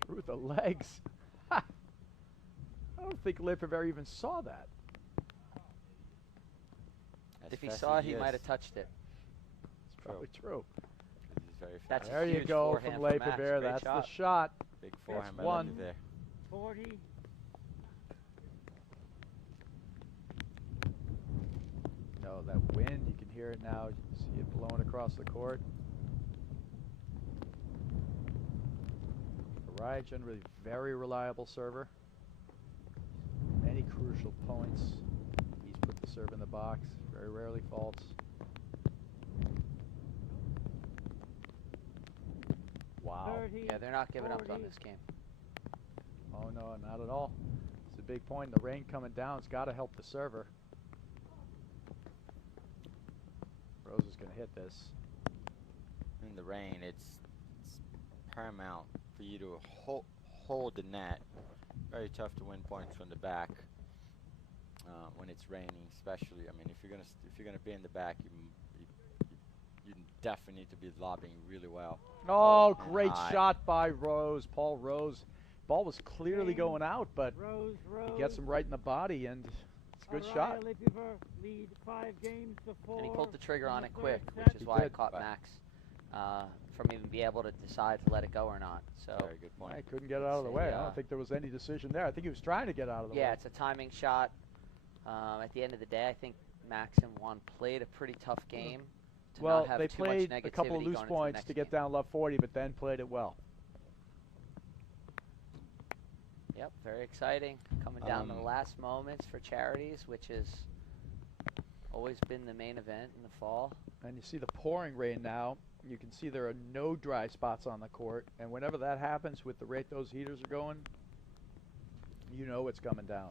Through the legs. Ha! I don't think LePivert even saw that. As If he fast saw as it, he is, might have touched it. It's probably true. 'cause he's very That's fast. a There you huge go forehand from for Max. LePivert. Great That's shot. the shot. Big forehand by one. LePivert. 40. No, that wind, you can hear it now. You can see it blowing across the court. Arraya, generally very reliable server. Many crucial points. He's put the serve in the box. Very rarely faults. Wow. 30. Yeah, they're not giving up on 40. this game. Oh no, not at all. It's a big point. The rain coming down. It's got to help the server. Rose is going to hit this. In the rain, it's paramount for you to hold the net. Very tough to win points from the back when it's raining, especially. I mean, if you're gonna be in the back, you definitely need to be lobbing really well. Oh, and great high. shot by Rose, Paul Rose. Ball was clearly going out, but Rose, Rose. he gets him right in the body, and it's a good Arraya shot. LePivert lead 5 games to 4. And he pulled the trigger in on the it quick, third which set. is why I did. caught Right. Max from even be able to decide to let it go or not. So Very good point. I couldn't get it out of the way. I Yeah. don't think there was any decision there. I think he was trying to get out of the yeah, way. it's a timing shot. At the end of the day, I think Max and Juan played a pretty tough game. to Well, not have they too much played negativity a couple of going loose into the points next to get game. down love 40, but then played it well. Yep, very exciting. Coming down to the last moments for Charities, which has always been the main event in the fall. And you see the pouring rain now. You can see there are no dry spots on the court. And whenever that happens with the rate those heaters are going, you know it's coming down.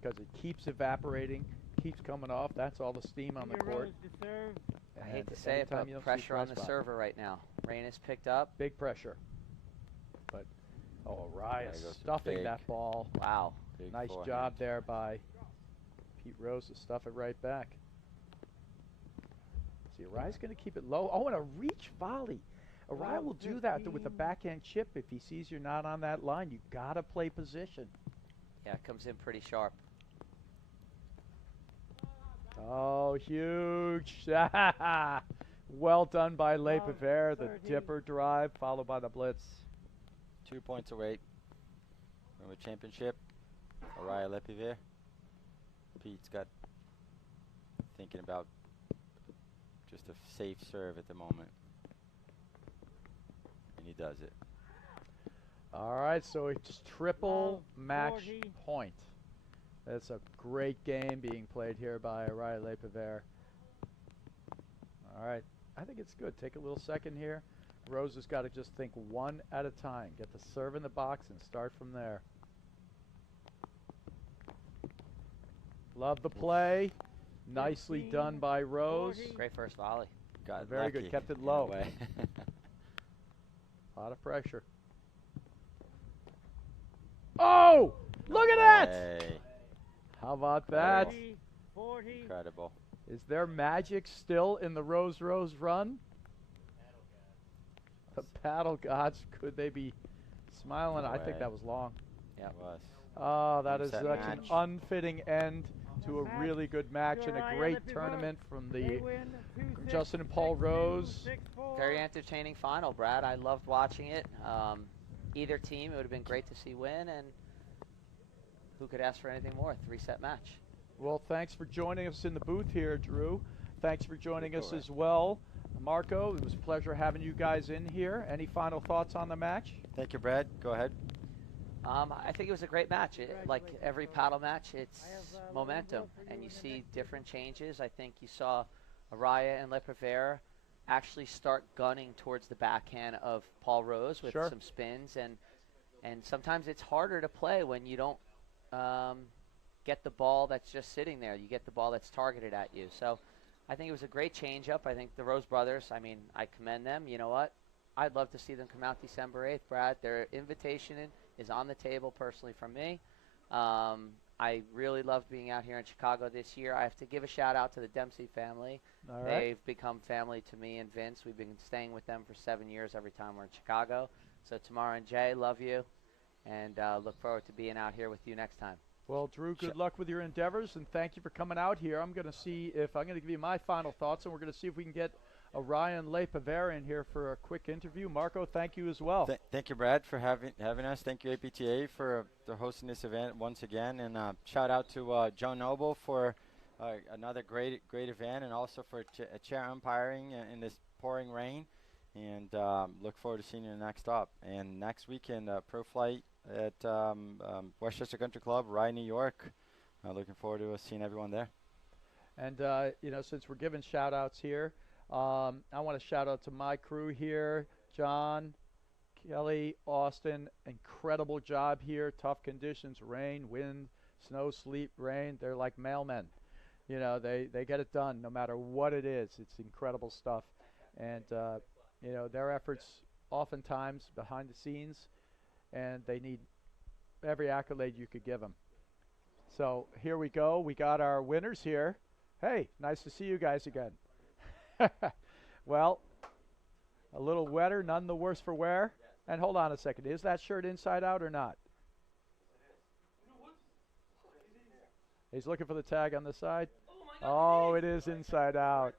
Because it keeps evaporating, keeps coming off. That's all the steam on the court. I hate And to say it, anytime but you don't see pressure dry on the spot. server right now. Rain has picked up. Big pressure. But, oh, There Arraya goes the stuffing big- that ball. Wow. Big Nice forehand. job there by Pete Rose to stuff it right back. See, Araya's going to keep it low. Oh, and a reach volley. Arraya will do that with a backhand chip if he sees you're not on that line. You got to play position. Yeah, it comes in pretty sharp. Oh, huge. Well done by LePivert. The dipper drive followed by the blitz. 2 points away from a championship. Arraya LePivert. Pete's got thinking about just a safe serve at the moment. And he does it. All right, so it's just triple match 40. point. That's a great game being played here by Arraya LePivert. All right, I think it's good. Take a little second here. Rose has got to just think one at a time. Get the serve in the box and start from there. Love the play. Nicely done by Rose. 40. Great first volley. Got Very good, lucky kept it in a low. way. A lot of pressure. Oh, look at that! Hey, How about that? 40, 40. incredible. Is there magic still in the Rose run? The paddle gods, could they be smiling? No I think way. that was long. Yep. It was. Oh, that Game, is set, such an match. unfitting end to a Match. really good match and a Arraya great LePivert. tournament from They the win 2-6, Justin and Paul 6-2, Rose. 6-4. Very entertaining final, Brad. I loved watching it. Either team, it would have been great to see win, and who could ask for anything more? 3-set match. Well, thanks for joining us in the booth here, Drew. Thanks for joining us Sure. as well, Marco. It was a pleasure having you guys in here. Any final thoughts on the match? Thank you, Brad. Go ahead. I think it was a great match. Like every paddle match, it's momentum, and you see different changes. I think you saw Arraya and LePivert actually start gunning towards the backhand of Paul Rose with Sure. some spins, and sometimes it's harder to play when you don't get the ball that's just sitting there. You get the ball that's targeted at you. So I think it was a great change-up. I think the Rose brothers, I mean, I commend them. You know what? I'd love to see them come out December 8th, Brad. Their invitation is on the table personally from me. I really loved being out here in Chicago this year. I have to give a shout-out to the Dempsey family. All right. They've become family to me and Vince. We've been staying with them for 7 years every time we're in Chicago. So Tamara and Jay, love you, and look forward to being out here with you next time. Well, Drew, good luck with your endeavors, and thank you for coming out here. I'm going to give you my final thoughts, and we're going to see if we can get Arraya and LePivert in here for a quick interview. Marco, thank you as well. Thank you, Brad, for having us. Thank you, APTA, for hosting this event once again. And shout out to Joe Noble for another great event, and also for chair umpiring in this pouring rain. And look forward to seeing you in the next stop. And next weekend, Pro Flight at Westchester Country Club, Rye, New York. Looking forward to seeing everyone there. And, since we're giving shout-outs here, I want to shout out to my crew here, John, Kelly, Austin. Incredible job here. Tough conditions, rain, wind, snow, sleet, rain. They're like mailmen. You know, they get it done no matter what it is. It's incredible stuff. And, their efforts oftentimes behind the scenes, and they need every accolade you could give them. So here we go. We got our winners here. Hey, nice to see you guys again. Well, a little wetter, none the worse for wear. And hold on a second. Is that shirt inside out or not? He's looking for the tag on the side. Oh, it is inside out.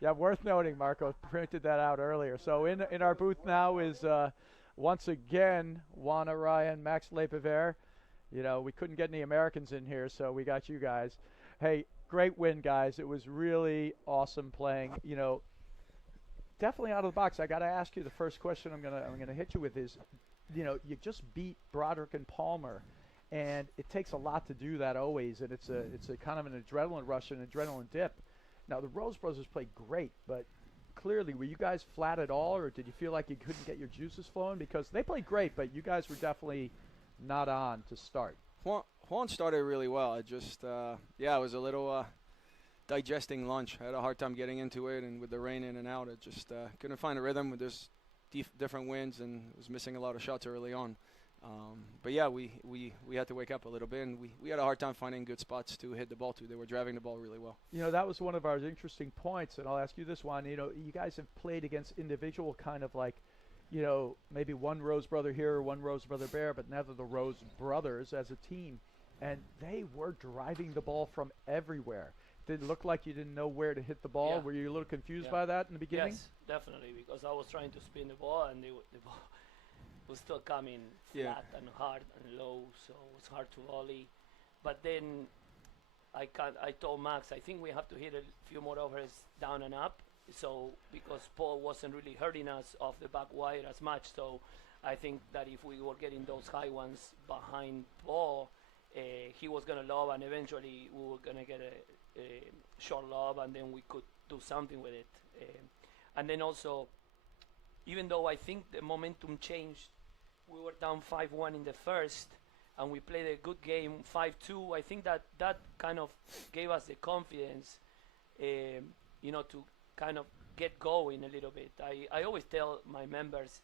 Yeah, worth noting, Marco printed that out earlier. So in our booth now is once again Juan Arraya and Max LePivert. You know, we couldn't get any Americans in here, so we got you guys. Hey, great win, guys. It was really awesome playing. You know, definitely out of the box. I got to ask you the first question I'm gonna hit you with is, you know, you just beat Broderick and Palmer, and it takes a lot to do that always, and it's a kind of an adrenaline rush and adrenaline dip. Now the Rose brothers played great, but clearly, were you guys flat at all, or did you feel like you couldn't get your juices flowing? Because they played great, but you guys were definitely not on to start. Juan started really well. I just, I was a little digesting lunch. I had a hard time getting into it, and with the rain in and out, I just couldn't find a rhythm. There's different winds, and was missing a lot of shots early on. But yeah, we had to wake up a little bit, and we had a hard time finding good spots to hit the ball to. They were driving the ball really well. You know, that was one of our interesting points, and I'll ask you this one. You know, you guys have played against individual kind of like, you know, maybe one Rose brother here, one Rose brother there, but never the Rose brothers as a team. And they were driving the ball from everywhere. Did it look like you didn't know where to hit the ball? Yeah. Were you a little confused by that in the beginning? Yes, definitely, because I was trying to spin the ball, and the ball was still coming flat and hard and low, so it was hard to volley. But then I told Max, I think we have to hit a few more overheads down and up, so because Paul wasn't really hurting us off the back wire as much, so I think that if we were getting those high ones behind Paul, he was going to lob, and eventually we were going to get a short lob, and then we could do something with it. And then also, even though I think the momentum changed, we were down 5-1 in the first, and we played a good game, 5-2. I think that kind of gave us the confidence, you know, to kind of get going a little bit. I always tell my members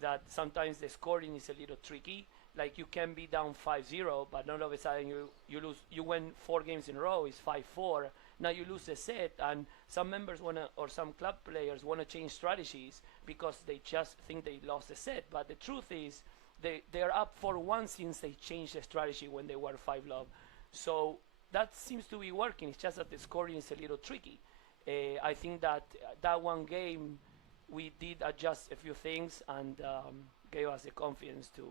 that sometimes the scoring is a little tricky. Like, you can be down 5-0, but all of a sudden you lose. You win 4 games in a row, it's 5-4. Now you lose a set, and some members or some club players wanna change strategies because they just think they lost a set. But the truth is, they are up 4-1 since they changed the strategy when they were 5-love. So that seems to be working. It's just that the scoring is a little tricky. I think that one game we did adjust a few things and gave us the confidence to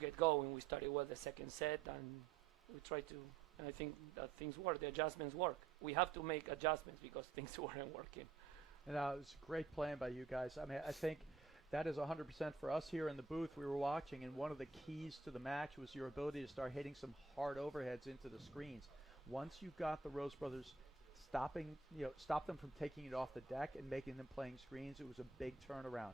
get going. We started well the second set, and we tried to, and I think that things work. The adjustments work. We have to make adjustments because things weren't working. And it was great playing by you guys. I mean, I think that is 100% for us here in the booth. We were watching, and one of the keys to the match was your ability to start hitting some hard overheads into the screens. Once you got the Rose brothers stop them from taking it off the deck and making them playing screens, it was a big turnaround.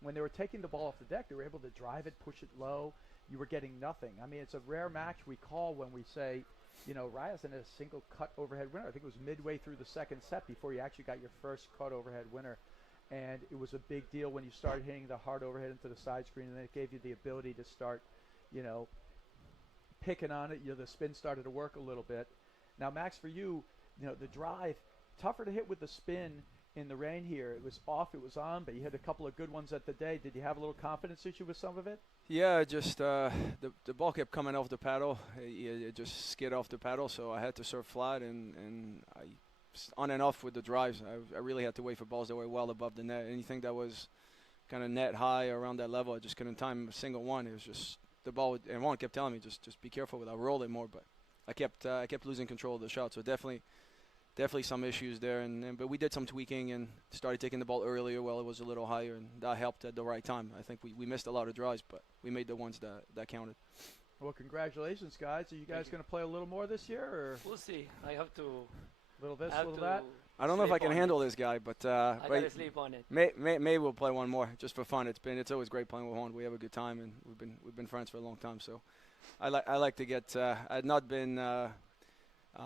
When they were taking the ball off the deck, they were able to drive it, push it low. You were getting nothing. I mean, it's a rare match we call when we say, you know, Raya's in a single cut overhead winner. I think it was midway through the second set before you actually got your first cut overhead winner. And it was a big deal when you started hitting the hard overhead into the side screen, and then it gave you the ability to start, you know, picking on it. You know, the spin started to work a little bit. Now, Max, for you, you know, the drive, tougher to hit with the spin in the rain here. It was off, it was on, but you had a couple of good ones at the day. Did you have a little confidence issue with some of it? Yeah, just the ball kept coming off the paddle. It just skid off the paddle, so I had to serve flat, and I on and off with the drives. I really had to wait for balls that were well above the net. Anything that was kind of net high around that level, I just couldn't time a single one. It was just the ball, and Juan kept telling me just be careful with it. I'll roll it more, but I kept losing control of the shot. So definitely some issues there, but we did some tweaking and started taking the ball earlier while it was a little higher, and that helped at the right time. I think we missed a lot of drives, but we made the ones that counted. Well, congratulations, guys. Are you guys going to play a little more this year, or we'll see? I have to. Little this, little that. I don't know if I can handle this guy, but I gotta sleep on it. Maybe we'll play one more just for fun. It's always great playing with Juan. We have a good time, and we've been friends for a long time. So I like to get. I'd not been.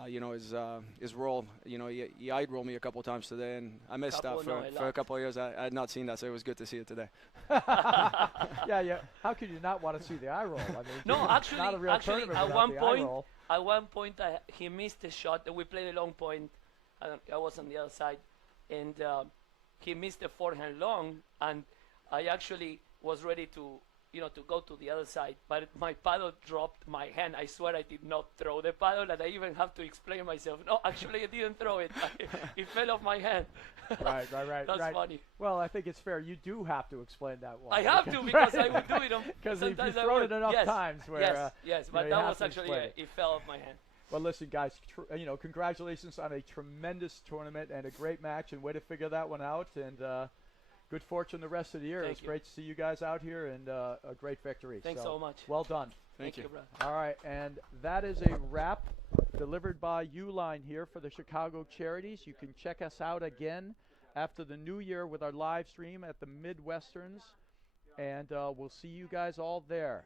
You know, his role, you know, he eyed rolled me a couple times today, and I missed that for a couple of years. I had not seen that, so it was good to see it today. Yeah. How could you not want to see the eye roll? I mean, no, actually, at one point, he missed a shot. We played a long point. I was on the other side, and he missed a forehand long, and I actually was ready to go to the other side, but my paddle dropped my hand. I swear I did not throw the paddle, and I even have to explain myself. No, actually I didn't throw it. It fell off my hand. Right. That's funny. Well, I think it's fair. You do have to explain that one. I have to, because I would do it. Because you've thrown it enough times where. Yes, but that was actually, it fell off my hand. Well, listen, guys, congratulations on a tremendous tournament and a great match, and way to figure that one out. And good fortune the rest of the year. It was great to see you guys out here, and a great victory. Thanks so much. Well done. Thank you. Brad. All right, and that is a wrap delivered by Uline here for the Chicago Charities. You can check us out again after the new year with our live stream at the Midwesterns, and we'll see you guys all there.